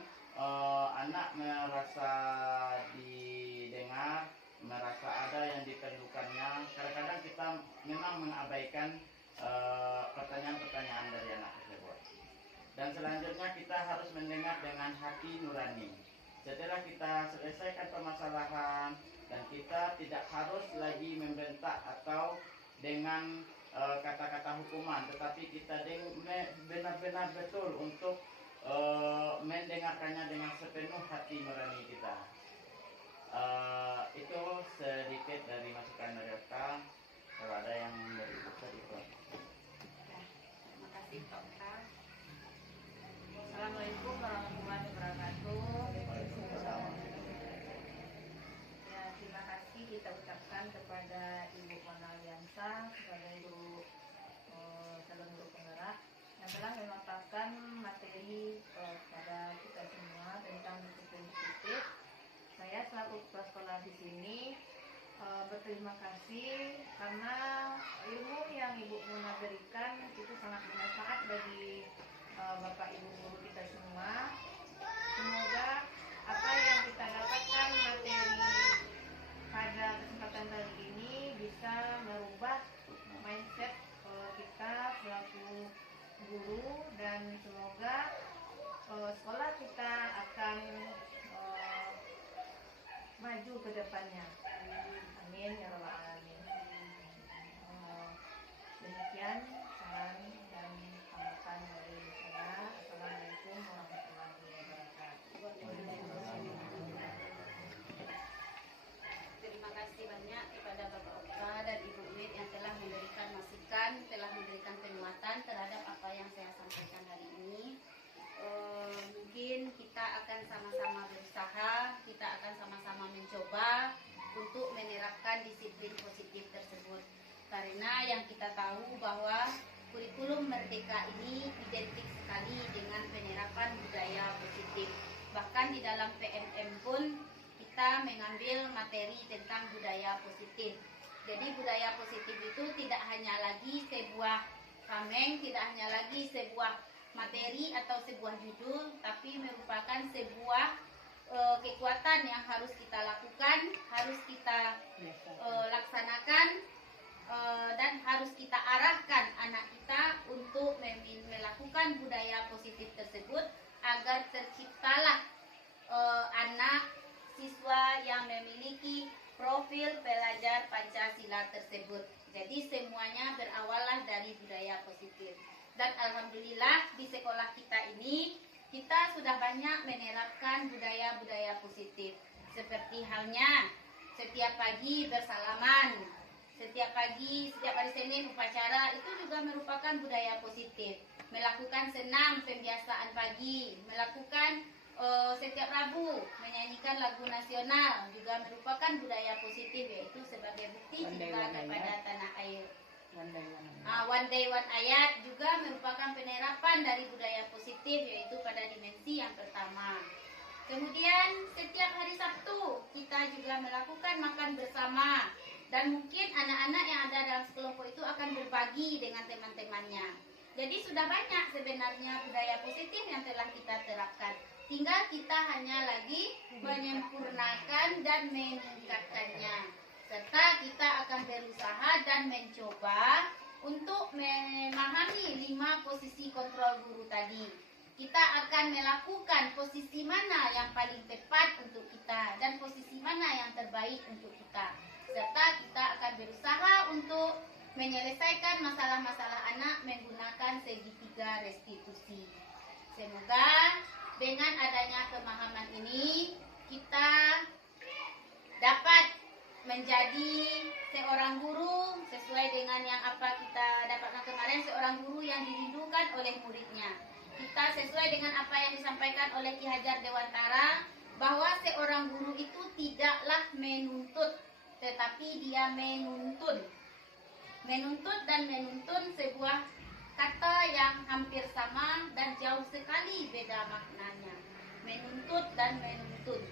anak merasa didengar, merasa ada yang diperlukannya. Kadang-kadang kita memang mengabaikan pertanyaan-pertanyaan dari anak tersebut. Dan selanjutnya kita harus mendengar dengan hati nurani. Setelah kita selesaikan permasalahan dan kita tidak harus lagi membentak atau dengan kata-kata hukuman, tetapi kita benar-benar betul untuk mendengarkannya dengan sepenuh hati nurani kita. Itu sedikit dari masukan dari Okta. Kalau ada yang dari Okta itu. Terima kasih Pak Okta. Assalamualaikum warahmatullahi wabarakatuh. Ya, terima kasih kita ucapkan kepada Ibu Monaliansa sebagai guru calon guru penggerak yang telah memaparkan materi kepada kita semua tentang disiplin positif. Saya selaku kepala sekolah di sini berterima kasih karena ilmu yang Ibu Muna berikan itu sangat bermanfaat bagi Bapak Ibu guru kita semua. Semoga apa yang kita dapatkan materi pada kesempatan kali ini bisa merubah mindset kita selaku guru, dan semoga sekolah kita akan maju ke depannya. Amin ya rabbal alamin. Demikian saran dan harapan dari saya. Assalamualaikum warahmatullahi wabarakatuh. Terima kasih banyak kepada Bapak Okta dan Ibu Wid yang telah memberikan masukan, telah memberikan penguatan terhadap apa yang saya sampaikan hari ini. Mungkin kita akan sama-sama berusaha, kita akan sama-sama mencoba untuk menerapkan disiplin positif tersebut. Karena yang kita tahu bahwa kurikulum Merdeka ini identik sekali dengan penerapan budaya positif. Bahkan di dalam PMM pun kita mengambil materi tentang budaya positif. Jadi budaya positif itu tidak hanya lagi sebuah tameng, tidak hanya lagi sebuah materi atau sebuah judul, tapi merupakan sebuah kekuatan yang harus kita lakukan, harus kita laksanakan, dan harus kita arahkan anak kita untuk melakukan budaya positif tersebut agar terciptalah anak siswa yang memiliki profil pelajar Pancasila tersebut. Jadi semuanya berawalah dari budaya positif. Dan alhamdulillah di sekolah kita ini kita sudah banyak menerapkan budaya-budaya positif. Seperti halnya setiap pagi bersalaman, setiap pagi, setiap hari Senin upacara, itu juga merupakan budaya positif. Melakukan senam pembiasaan pagi, melakukan setiap Rabu menyanyikan lagu nasional juga merupakan budaya positif, yaitu sebagai bukti cinta kepada tanah air. One day one ayat juga merupakan penerapan dari budaya positif, yaitu pada dimensi yang pertama. Kemudian setiap hari Sabtu kita juga melakukan makan bersama, dan mungkin anak-anak yang ada dalam sekelompok itu akan berbagi dengan teman-temannya. Jadi sudah banyak sebenarnya budaya positif yang telah kita terapkan. Tinggal kita hanya lagi menyempurnakan dan meningkatkannya. Serta kita akan berusaha dan mencoba untuk memahami 5 posisi kontrol guru tadi. Kita akan melakukan posisi mana yang paling tepat untuk kita dan posisi mana yang terbaik untuk kita. Serta kita akan berusaha untuk menyelesaikan masalah-masalah anak menggunakan segitiga restitusi. Semoga dengan adanya pemahaman ini kita dapat menjadi seorang guru sesuai dengan yang apa kita dapatkan kemarin, seorang guru yang dirindukan oleh muridnya. Kita sesuai dengan apa yang disampaikan oleh Ki Hajar Dewantara, bahwa seorang guru itu tidaklah menuntut, tetapi dia menuntun. Menuntut dan menuntun sebuah kata yang hampir sama dan jauh sekali beda maknanya. Menuntut dan menuntun.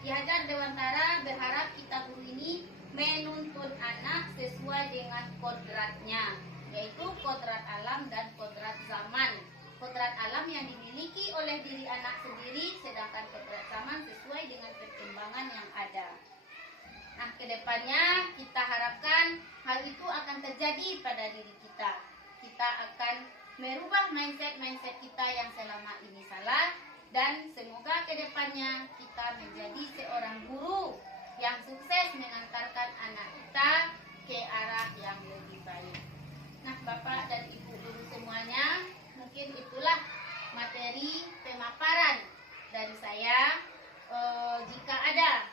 Ki Hajar Dewantara berharap kita guru ini menuntun anak sesuai dengan kodratnya, yaitu kodrat alam dan kodrat zaman. Kodrat alam yang dimiliki oleh diri anak sendiri, sedangkan kodrat zaman sesuai dengan perkembangan yang ada. Nah, kedepannya kita harapkan hal itu akan terjadi pada diri kita. Kita akan merubah mindset kita yang selama ini salah, dan semoga kedepannya kita menjadi seorang guru yang sukses mengantarkan anak kita ke arah yang lebih baik. Nah, Bapak dan Ibu guru semuanya, mungkin itulah materi pemaparan dari saya. Jika ada